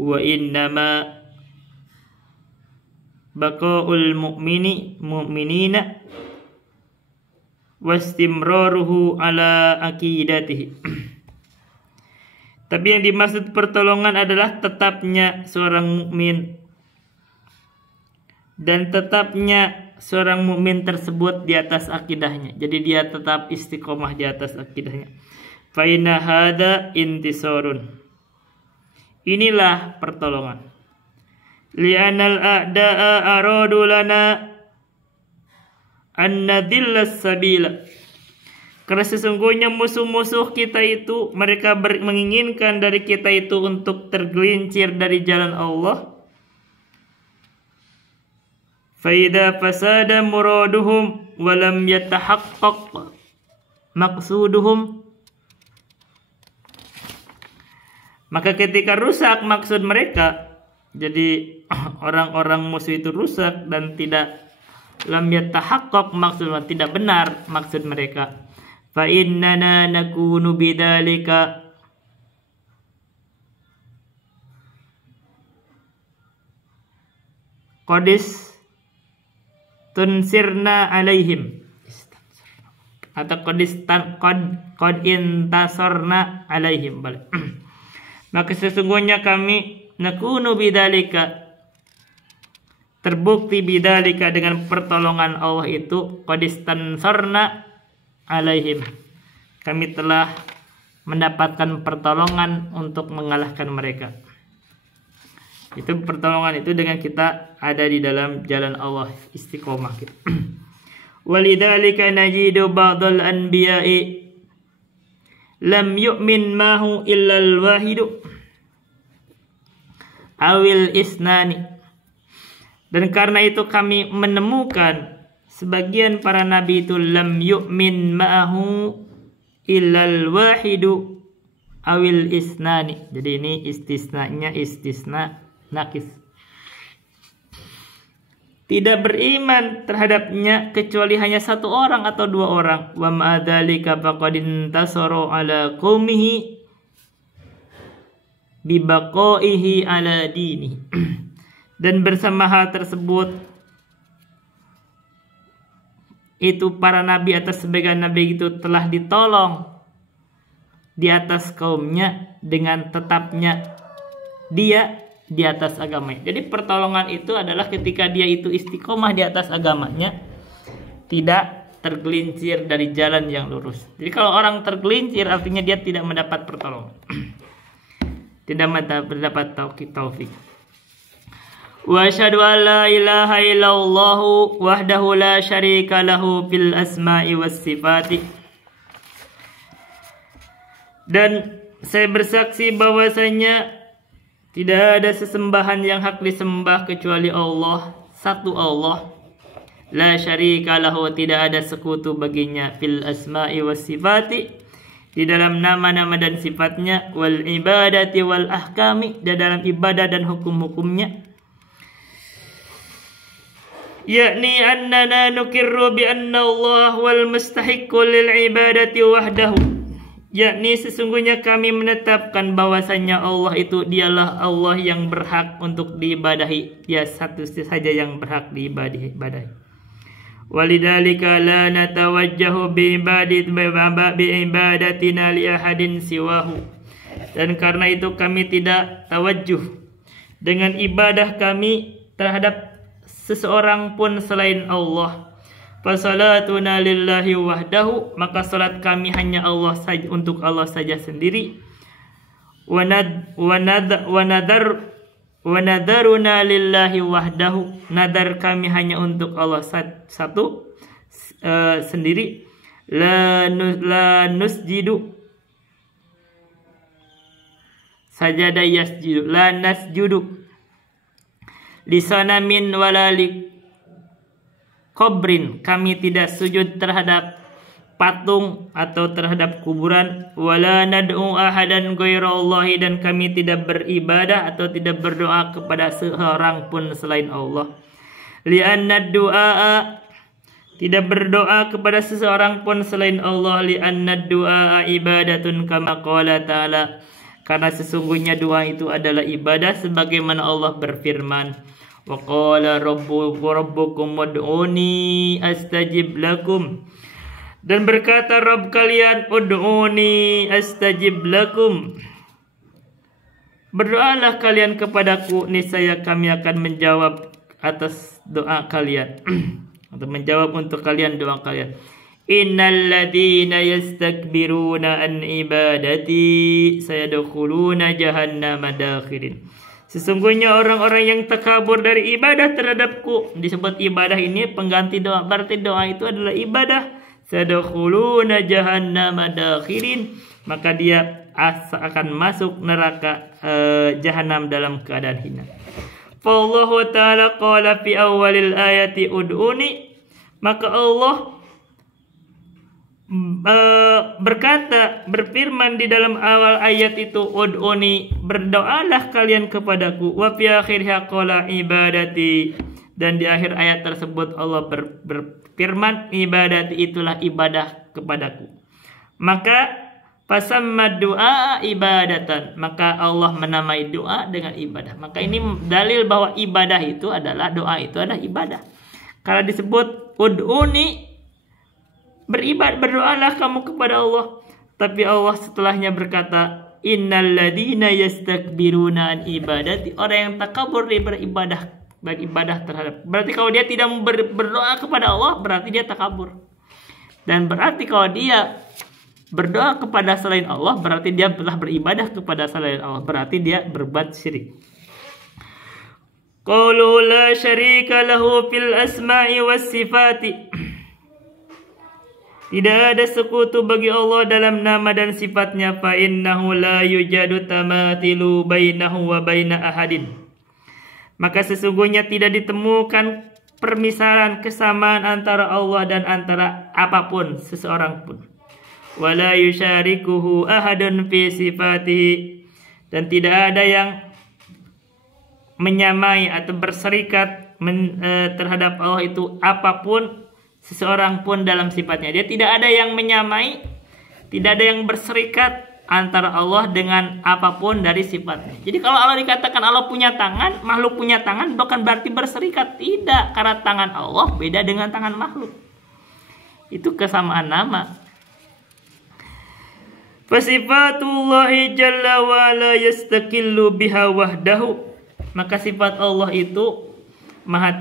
Wa innama baqaul mu'minina wastimraruhu ala aqidatihi. Tapi yang dimaksud pertolongan adalah tetapnya seorang mukmin dan tetapnya seorang mukmin tersebut di atas akidahnya. Jadi dia tetap istiqomah di atas akidahnya. Fa inna hadza intisarun. Inilah pertolongan. Li'anal a'da'a aradu lana an nadillas sabila. Karena sesungguhnya musuh-musuh kita itu mereka menginginkan dari kita itu untuk tergelincir dari jalan Allah. Faida fasada muraduhum walam yatahaqqaq maqsuduhum. Maka ketika rusak maksud mereka, jadi orang-orang musuh itu rusak dan tidak lam yatahaqqaq maksudnya tidak benar maksud mereka. Fa innana nakunu bidzalika qadis tunsirna alaihim atau qad intasarna alaihim. Maka sesungguhnya kami nakunu bidzalika terbukti bidzalika dengan pertolongan Allah itu qad istansarna alaihim. Kami telah mendapatkan pertolongan untuk mengalahkan mereka. Itu pertolongan itu dengan kita ada di dalam jalan Allah, istiqomah kita. Walidzalika najidu ba'dal anbiya'i lam yu'min mahu illal wahidu awil isnani. Dan karena itu kami menemukan sebagian para nabi itu lam yu'min ma'ahu illal wahidu awil isnani. Jadi ini istisnanya istisna nakis. Tidak beriman terhadapnya kecuali hanya satu orang atau dua orang. Wa ma'adzalika faqad intasaru ala qaumihi bibaqaihi ala dini. Dan bersama hal tersebut itu para nabi atas sebagian nabi itu telah ditolong di atas kaumnya dengan tetapnya dia di atas agamanya. Jadi pertolongan itu adalah ketika dia itu istiqomah di atas agamanya, tidak tergelincir dari jalan yang lurus. Jadi kalau orang tergelincir artinya dia tidak mendapat pertolongan. Tidak mendapat taufik. Wa asyhadu an la ilaha illallah wahdahu la syarika lahu fil asma'i was sifati. Dan saya bersaksi bahwasanya tidak ada sesembahan yang hak disembah kecuali Allah, satu Allah. La syarika lahu, tidak ada sekutu baginya, fil asma'i was sifati, di dalam nama-nama dan sifatnya, wal ibadati wal ahkami, dan dalam ibadah dan hukum-hukumnya. Yakni annana nukirru bi anna Allah wal mustahiqqu lil ibadati wahdahu. Yakni sesungguhnya kami menetapkan bahwasanya Allah itu dialah Allah yang berhak untuk diibadahi. Dia satu saja yang berhak diibadahi. Walidzalika la natawajjahu bi ibadatina li ahadin siwahu. Dan karena itu kami tidak tawajjuh dengan ibadah kami terhadap seseorang pun selain Allah. Fasalatuna lillahi wahdahu, maka salat kami hanya Allah saja, untuk Allah saja sendiri. Wa nadaruna lillahi wahdahu, nadar kami hanya untuk Allah satu sendiri. La nusjidu sajada yasjudu, la nasjudu lisanamin wala kubrin, kami tidak sujud terhadap patung atau terhadap kuburan. Wala nad'u ahadan ghairallahi, dan kami tidak beribadah atau tidak berdoa kepada seorang pun selain Allah. Li'anna du'a, tidak berdoa kepada seseorang pun selain Allah. Li'anna du'a ibadatun kama qala ta'ala, karena sesungguhnya doa itu adalah ibadah sebagaimana Allah berfirman, wa qala rabbukum ud'uni astajib lakum, dan berkata Rabb kalian, ud'uni astajib lakum, berdoalah kalian kepadaku, niscaya kami akan menjawab atas doa kalian atau menjawab untuk kalian doa kalian. Innal ladzina yastakbiruna an ibadati sayadkhuluna jahannama dakhirin. Sesungguhnya orang-orang yang takabur dari ibadah terhadapku. Disebut ibadah ini pengganti doa. Berarti doa itu adalah ibadah. Sayadkhuluna jahannama dakhirin. Maka dia akan masuk neraka jahanam dalam keadaan hina. Fallahu ta'ala qala fi awalil ayati ud'uni. Maka Allah berfirman di dalam awal ayat itu, ud'uni, berdoalah kalian kepadaku. Wa fi akhiriha qala ibadati. Dan di akhir ayat tersebut Allah berfirman, ibadati itulah ibadah kepadaku. Maka fasamma du'a ibadatan, maka Allah menamai doa dengan ibadah. Maka ini dalil bahwa ibadah itu adalah, doa itu adalah ibadah. Kalau disebut ud'uni, berdoalah kamu kepada Allah. Tapi Allah setelahnya berkata, innal ladzina yastakbiruna an ibadati, orang yang takabur beribadah terhadap. Berarti kalau dia tidak berdoa kepada Allah, berarti dia takabur. Dan berarti kalau dia berdoa kepada selain Allah, berarti dia telah beribadah kepada selain Allah, berarti dia berbuat syirik. Qalu la syarika lahu fil asma'i was sifati. Tidak ada sekutu bagi Allah dalam nama dan sifatnya. Fa innahu la yujadu tamathilu bainahu wa baina ahadin. Maka sesungguhnya tidak ditemukan permisalan, kesamaan antara Allah dan antara apapun, seseorang pun. Wala yusyarikuhu ahadun fi sifatihi. Dan tidak ada yang menyamai atau berserikat terhadap Allah itu apapun, seseorang pun dalam sifatnya. Dia tidak ada yang menyamai, tidak ada yang berserikat antara Allah dengan apapun dari sifatnya. Jadi kalau Allah dikatakan Allah punya tangan, makhluk punya tangan, bukan berarti berserikat. Tidak, karena tangan Allah beda dengan tangan makhluk. Itu kesamaan nama. Fasifatullahi jalla wa la yastaqillu biha wahdahu. Maka sifat Allah itu maha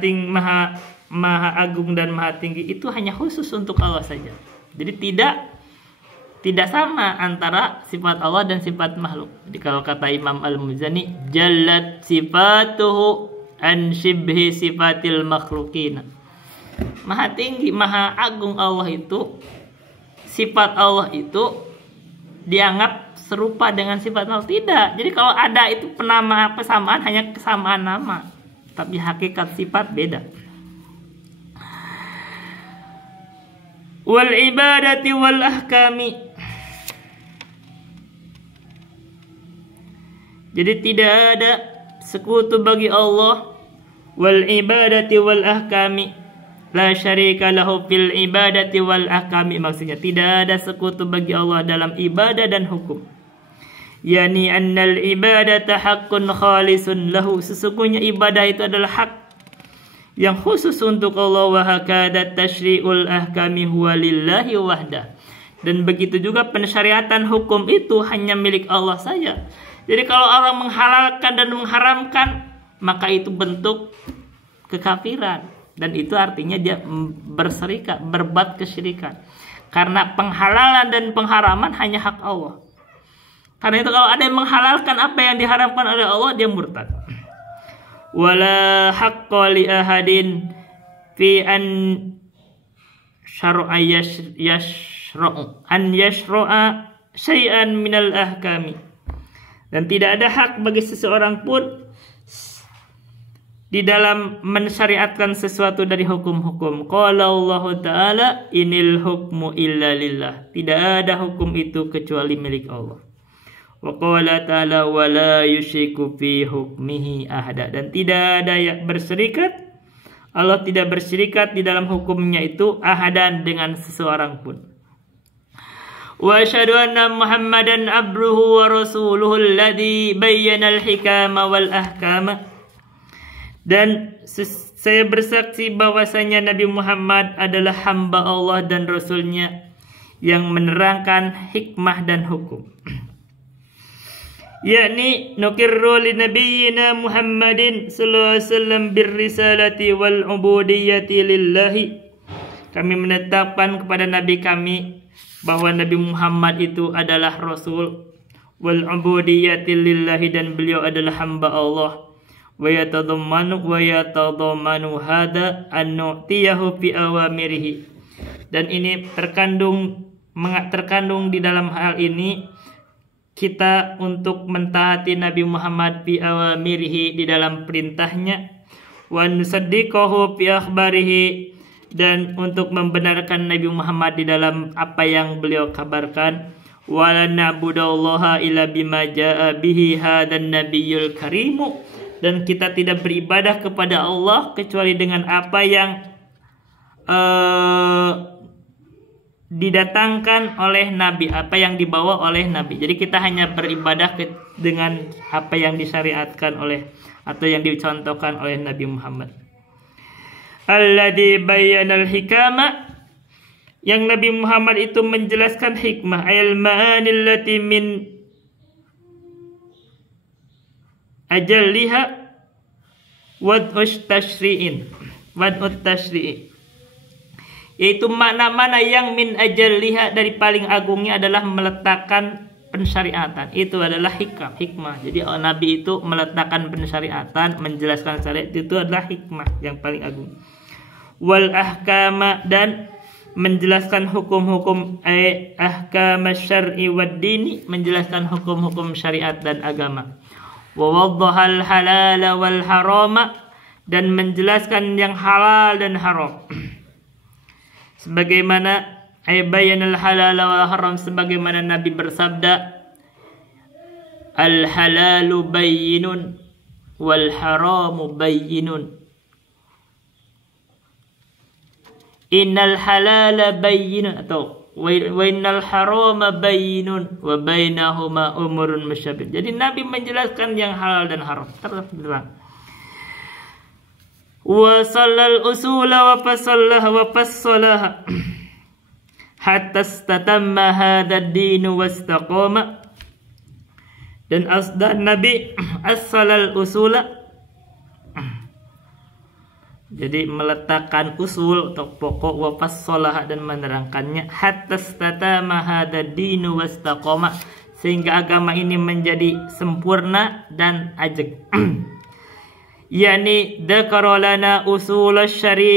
agung dan maha tinggi, itu hanya khusus untuk Allah saja. Jadi tidak sama antara sifat Allah dan sifat makhluk. Jadi kalau kata Imam Al-Muzani, jallat sifatuhu an shibhi sifatil makhluqina. Maha tinggi, maha agung Allah itu, sifat Allah itu dianggap serupa dengan sifat makhluk. Tidak. Jadi kalau ada itu pesamaan hanya kesamaan nama, tapi hakikat sifat beda. Wal ibadati wal ahkami. Jadi tidak ada sekutu bagi Allah. Wal ibadati wal ahkami. La syarika lahu fil ibadati wal ahkami. Maksudnya tidak ada sekutu bagi Allah dalam ibadah dan hukum. Yani annal ibadata haqqun khalisun lahu. Sesungguhnya ibadah itu adalah hak yang khusus untuk Allah. Wa hakada tashri'ul ahkami huwa lillahi wahdah. Dan begitu juga pensyariatan hukum itu hanya milik Allah saja. Jadi kalau orang menghalalkan dan mengharamkan, maka itu bentuk kekafiran. Dan itu artinya dia berserikat, berbuat kesyirikan. Karena penghalalan dan pengharaman hanya hak Allah. Karena itu kalau ada yang menghalalkan apa yang diharamkan oleh Allah, dia murtad. Wala haqqa li ahadin fi an syar'a yashra'a syai'an minal ahkami. Dan tidak ada hak bagi seseorang pun di dalam mensyariatkan sesuatu dari hukum-hukum. Qala Allah Ta'ala, inil hukmu illa lillah. Tidak ada hukum itu kecuali milik Allah. Wa qala ta'ala, wa la yushriku fi hukmihi ahada. Dan tidak ada yang berserikat, Allah tidak berserikat di dalam hukumnya itu ahadan dengan seseorang pun. Wa asyhadu anna Muhammadan abduhu wa rasuluhu alladhi bayyana al-hikama wal ahkama. Dan saya bersaksi bahwasanya Nabi Muhammad adalah hamba Allah dan Rasulnya yang menerangkan hikmah dan hukum. yakni nukirru li nabiyyina Muhammadin sallallahu alaihi wasallam birrisalati wal ubudiyyati lillahi. Kami menetapkan kepada nabi kami bahwa Nabi Muhammad itu adalah rasul, wal ubudiyyati lillahi, dan beliau adalah hamba Allah. Wa yatadammanu hada an nu'tiyahu fi awamirihi. Dan ini terkandung di dalam hal ini kita untuk mentaati Nabi Muhammad fi awamirihi, di dalam perintahnya, wa nusaddiqahu fi akhbarihi, dan untuk membenarkan Nabi Muhammad di dalam apa yang beliau kabarkan, wa la na'budallaha illa bima jaa bihi hadan nabiyyul karimu, dan kita tidak beribadah kepada Allah kecuali dengan apa yang didatangkan oleh Nabi, apa yang dibawa oleh Nabi. Jadi kita hanya beribadah dengan apa yang disyariatkan oleh atau yang dicontohkan oleh Nabi Muhammad. Alladzi bayyanal hikama, yang Nabi Muhammad itu menjelaskan hikmah, ayal ma'anil lati min ajalliha wad'ut tashri'in, yaitu makna-makna yang min ajalliha, dari paling agungnya adalah meletakkan pensyariatan. Itu adalah hikmah. Jadi Nabi itu meletakkan pensyariatan, menjelaskan syariat, itu adalah hikmah yang paling agung. Wal ahkama, dan menjelaskan hukum-hukum ahkam syar'i wad dini, menjelaskan hukum-hukum syariat dan agama. Wa waddahal halal wal harama, dan menjelaskan yang halal dan haram. Sebagaimana bayanal halal wal haram, sebagaimana Nabi bersabda, al halalu bayyinun wal haramu bayyinun, innal halala bayyinun, atau wa innal harama bayyinun wa bainahuma umurun musyabih. Jadi Nabi menjelaskan yang halal dan haram terang. Wa sallal usula wa fassalaha hatta istatamma hadha ad-din wastaqama. Dan Nabi as-salal usula, jadi meletakkan usul atau pokok, wa fassalaha, dan menerangkannya, hatta istatamma hadha ad-din wastaqama, sehingga agama ini menjadi sempurna dan ajeg. Yani dzakara lana usul syari'ati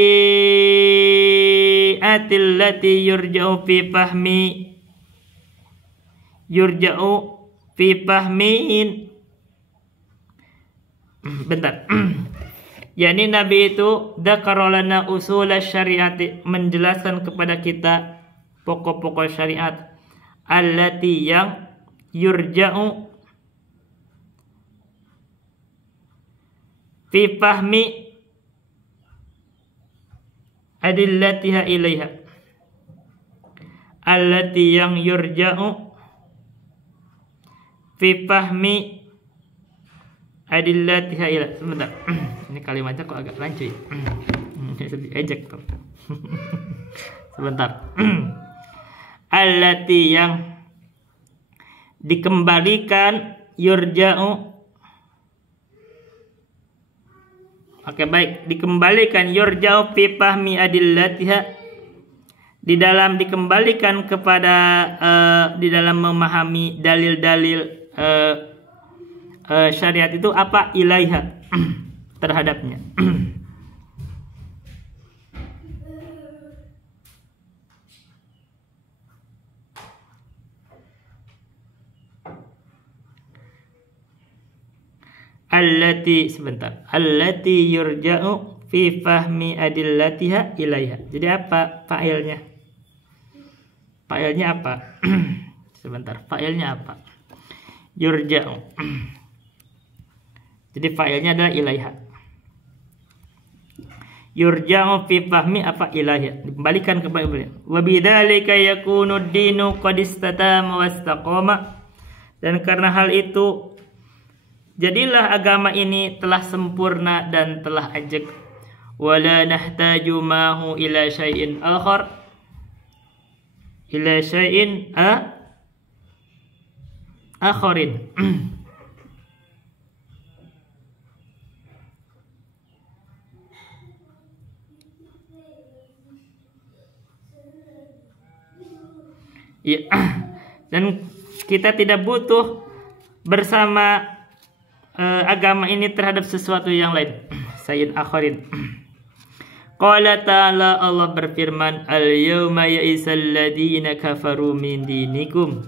allati yurja'u fi fahmin. Bentar. Yani Nabi itu dzakara lana usul syari'ati, menjelaskan kepada kita pokok-pokok syariat, allati, yang yurja'u fi fahmi adillatiha ilaiha, allati, yang yurja'u fi fahmi adillatiha ilaiha. Sebentar, ini kalimatnya kok agak rancu ya. Ejek tuh. Sebentar. Allati, yang dikembalikan, yurja'u. Oke, baik, dikembalikan, yurja'u fi fahmi adillatiha, di dalam dikembalikan kepada di dalam memahami dalil-dalil syariat itu apa, ilaiha, terhadapnya. allati yurja'u fi fahmi adillatiha ilaiha. Jadi apa fa'ilnya? Fa'ilnya apa? Sebentar, fa'ilnya apa? Yurja'u. Jadi fa'ilnya adalah ilaiha. Yurja'u fi fahmi apa, ilaiha, dikembalikan kepada beliau. Wa bidzalika yakunu ad-dinu qad istatama wastaqama. Dan karena hal itu jadilah agama ini telah sempurna dan telah ajeg. Wala nahtaju mahu ila syai'in akhar, ila syai'in akharin. Ya, dan kita tidak butuh bersama agama ini terhadap sesuatu yang lain. Sayyid akharin. Qala ta'ala, Allah berfirman, al-yawma ya'isal ladina kafaru min dinikum.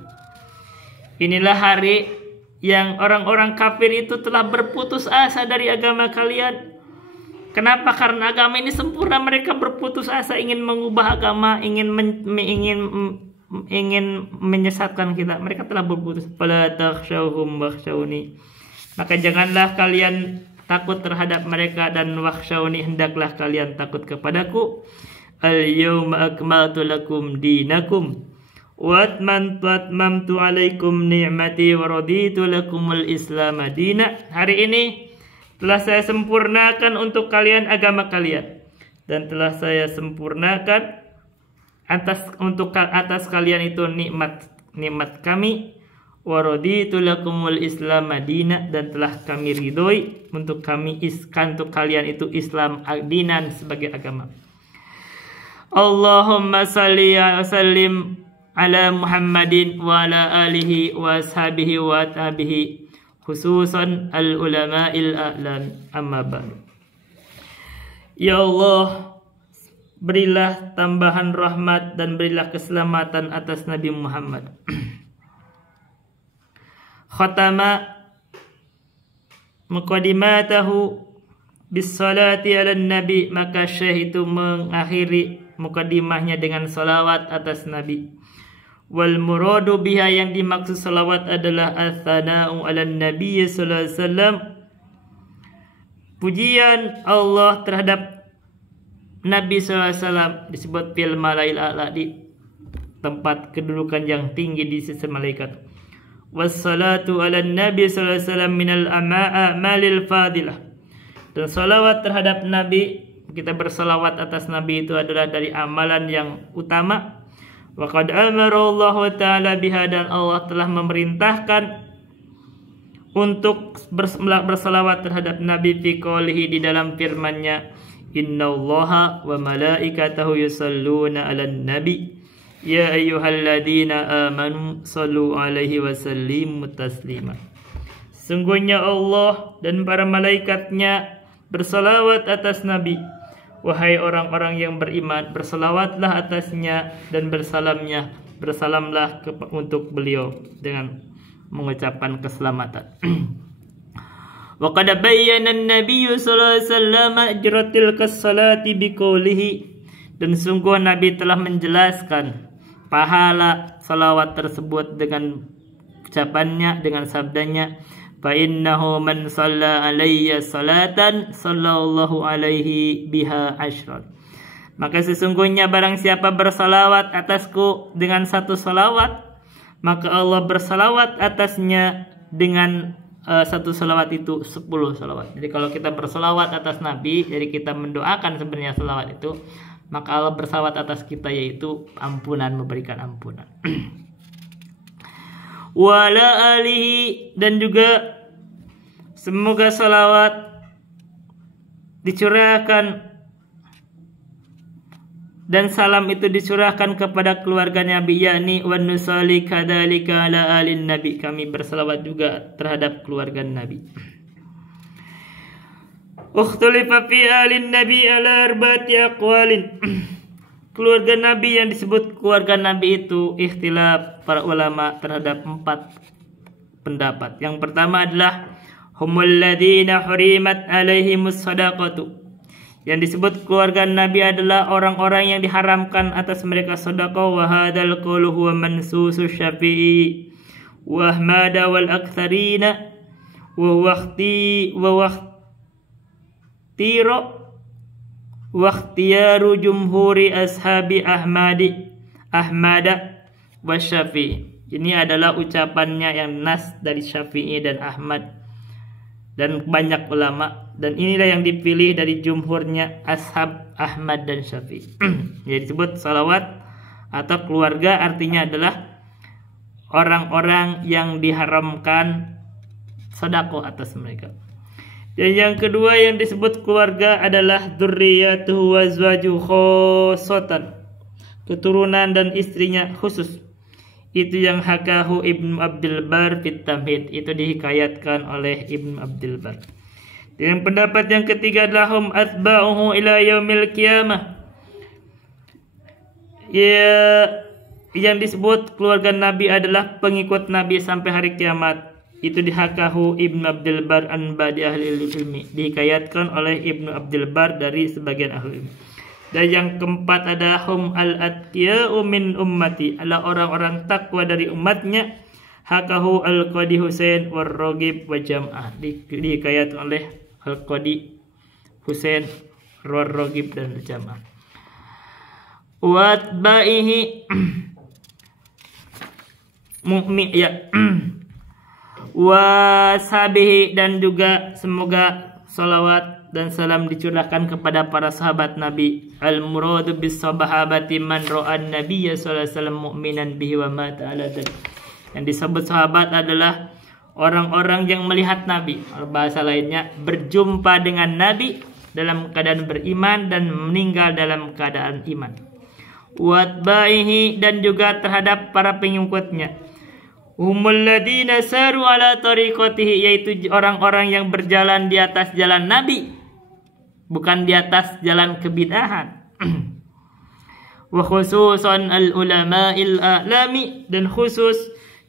Inilah hari yang orang-orang kafir itu telah berputus asa dari agama kalian. Kenapa? Karena agama ini sempurna, mereka berputus asa ingin mengubah agama, ingin menyesatkan kita. Mereka telah berputus. Fala takhshawhum wakhshawni. Maka janganlah kalian takut terhadap mereka, dan wakhshawni, hendaklah kalian takut kepadaku. Al-yawma akmaltu lakum dinakum wa atmamtu alaikum ni'mati wa raditu lakumul islam madina. Hari ini telah saya sempurnakan untuk kalian agama kalian, dan telah saya sempurnakan atas kalian itu nikmat kami. Wa raditu lakumul islam madina, dan telah kami ridhoi untuk kalian itu Islam dinan sebagai agama. Allahumma salli wa sallim ala Muhammadin wa ala alihi wa ashabihi wa tabihi, khususan al-ulama'il a'lam, amma ba'du. Ya Allah, berilah tambahan rahmat dan berilah keselamatan atas Nabi Muhammad. Khatama muqaddimatahu bis salati ala nabi, maka Syekh itu mengakhiri muqaddimahnya dengan salawat atas Nabi. Wal muradu biha, yang dimaksud salawat adalah as-sana'u ala nabi sallallahu alaihi wasallam, pujian Allah terhadap Nabi sallallahu alaihi wasallam, disebut fil malail a'la, di tempat kedudukan yang tinggi di sisi malaikat. Wassalatu ala nabi sallallahu alaihi wasallam minal a'malil fadilah, dan salawat terhadap Nabi, kita bersalawat atas Nabi itu adalah dari amalan yang utama. Wa qad amara Allah Ta'ala biha, dan Allah telah memerintahkan untuk bersalawat terhadap Nabi fi qoulihi, di dalam firman-Nya, innallaha wa malaikatahu yusalluna 'alan nabi ya ayyuhalladzina amanu sallu 'alaihi wa sallimu taslima. Sungguhnya Allah dan para malaikatnya bersalawat atas Nabi. Wahai orang-orang yang beriman, bersalawatlah atasnya dan bersalamlah untuk beliau dengan mengucapkan keselamatan. Wa qad bayyana an-nabiy sallallahu alaihi wasallam ajratil salati biqoulihi, dan sungguh Nabi telah menjelaskan pahala salawat tersebut dengan ucapannya, dengan sabdanya, fa innahu man shalla alayya salatan sallallahu alaihi biha asyran. Maka sesungguhnya barang siapa bersalawat atasku dengan satu salawat, maka Allah bersalawat atasnya dengan satu salawat itu 10 salawat. Jadi kalau kita bersalawat atas Nabi, jadi kita mendoakan sebenarnya salawat itu, maka Allah bersalawat atas kita, yaitu ampunan, memberikan ampunan. Wala alihi, dan juga semoga salawat dicurahkan dan salam itu dicurahkan kepada keluarga Nabi, yakni wa nusalli kadzalika ala alin nabi, kami bersalawat juga terhadap keluarga Nabi. Ukhtulifa fi alin nabi ala arba'ati aqwalin. Keluarga Nabi, yang disebut keluarga Nabi itu ikhtilaf para ulama terhadap 4 pendapat. Yang pertama adalah humul ladina hurimat alaihimus sadaqatu. Yang disebut keluarga Nabi adalah orang-orang yang diharamkan atas mereka sedekah. Wa hadzal qawlu huwa mansusu Syafi'i wa Ahmad wal aktsarina wa ikhtiyaru jumhuri ashabi Ahmad wa Syafi'i. Ini adalah ucapannya yang nas dari Syafi'i dan Ahmad dan banyak ulama, dan inilah yang dipilih dari jumhurnya ashab Ahmad dan Syafi'i. Jadi disebut salawat atau keluarga artinya adalah orang-orang yang diharamkan sedekah atas mereka. Dan yang kedua yang disebut keluarga adalah dzurriyyatuhu wa azwajuhu khossatan, keturunan dan istrinya khusus. Itu yang hakahu Ibnu Abdul Bar fit Tamhid, itu dihikayatkan oleh Ibnu Abdul Bar. Dan pendapat yang ketiga adalah hum atba'uhu ila yaumil qiyamah. Ya, yang disebut keluarga Nabi adalah pengikut Nabi sampai hari kiamat. Itu dihakahu Ibnu Abdul Bar an ba'di ahli ilmi, dihikayatkan oleh Ibnu Abdul Bar dari sebagian ahli ilmi. Dan yang keempat adalah hum al-atqiya'u min ummati, adalah orang-orang takwa dari umatnya. Hakahu al-Qadi Husain war-Raghib wa jam'ah, dihikayatkan oleh al-Qadi Husain war-Raghib dan jam'ah. Watba'ihi mu'min ya wasabihi, dan juga semoga salawat dan salam dicurahkan kepada para sahabat Nabi. Al-muradu bis sahabati man ra'an nabiyya sallallahu alaihi wasallam mu'minan bihi wa mata ala dzalik. Yang disebut sahabat adalah orang-orang yang melihat Nabi, bahasa lainnya berjumpa dengan Nabi dalam keadaan beriman dan meninggal dalam keadaan iman. Watba'ihi, dan juga terhadap para pengikutnya. Humul ladina saru ala tariqatihi, yaitu orang-orang yang berjalan di atas jalan Nabi, bukan di atas jalan kebid'ahan. Wa khususan al ulama'il a'lami, dan khusus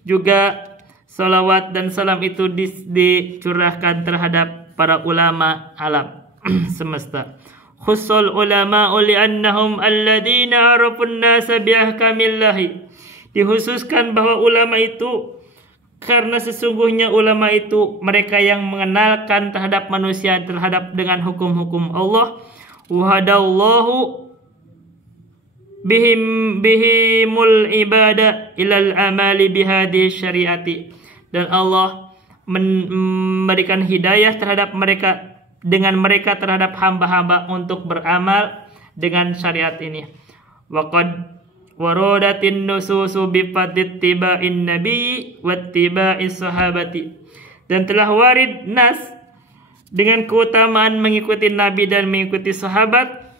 juga salawat dan salam itu dicurahkan terhadap para ulama alam semesta. Khusul ulama li'annahum alladina arafun nasa biahkamillahi, dikhususkan bahwa ulama itu karena sesungguhnya ulama itu mereka yang mengenalkan terhadap manusia terhadap dengan hukum-hukum Allah. Wahadallahu bihimul ibadah ilal amali bihadhi syariati, dan Allah memberikan hidayah terhadap mereka, dengan mereka terhadap hamba-hamba untuk beramal dengan syariat ini. Waqad waradatin nususu bifadlit tiba'in nabi wattiba'is sahabati, dan telah warid nas dengan keutamaan mengikuti nabi dan mengikuti sahabat,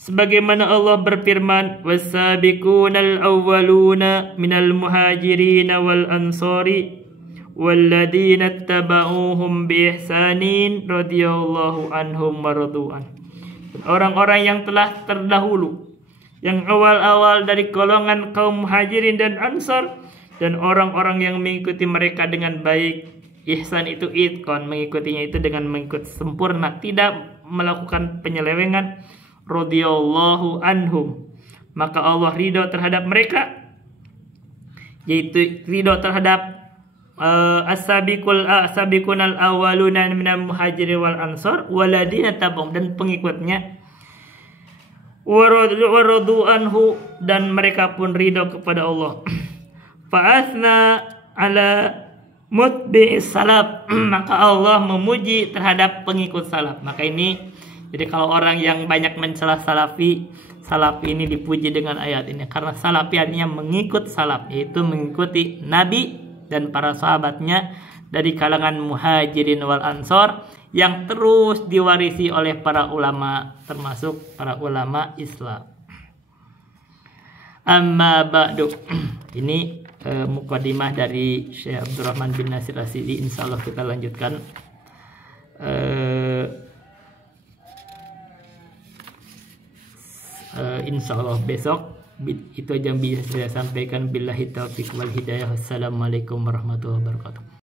sebagaimana Allah berfirman, was-sabiqunal awwaluna minal muhajirin wal ansari walladzina ittaba'uuhum bi ihsanin radhiyallahu anhum wa radu'an. Orang-orang yang telah terdahulu, yang awal-awal dari golongan kaum muhajirin dan ansar, dan orang-orang yang mengikuti mereka dengan baik. Ihsan itu itqan, mengikutinya itu dengan mengikut sempurna, tidak melakukan penyelewengan. Radhiyallahu anhum, maka Allah ridho terhadap mereka, yaitu ridho terhadap as-sabiqunal awwaluna minal muhajirin wal ansar waladina tabum, dan pengikutnya. Waradu anhu, dan mereka pun ridho kepada Allah. Fa'athna ala mutbi'is salaf, maka Allah memuji terhadap pengikut salaf. Maka ini, jadi kalau orang yang banyak mencela salafi ini dipuji dengan ayat ini, karena salafi artinya mengikut salaf, yaitu mengikuti Nabi dan para sahabatnya dari kalangan muhajirin wal ansor, yang terus diwarisi oleh para ulama, termasuk para ulama Islam. Amma ba'du, ini mukadimah dari Syekh Abdurrahman bin Nasir As-Sa'di. Insyaallah kita lanjutkan insyaallah besok. Itu aja yang bisa saya sampaikan. Billahi taufiq wal hidayah. Assalamualaikum warahmatullahi wabarakatuh.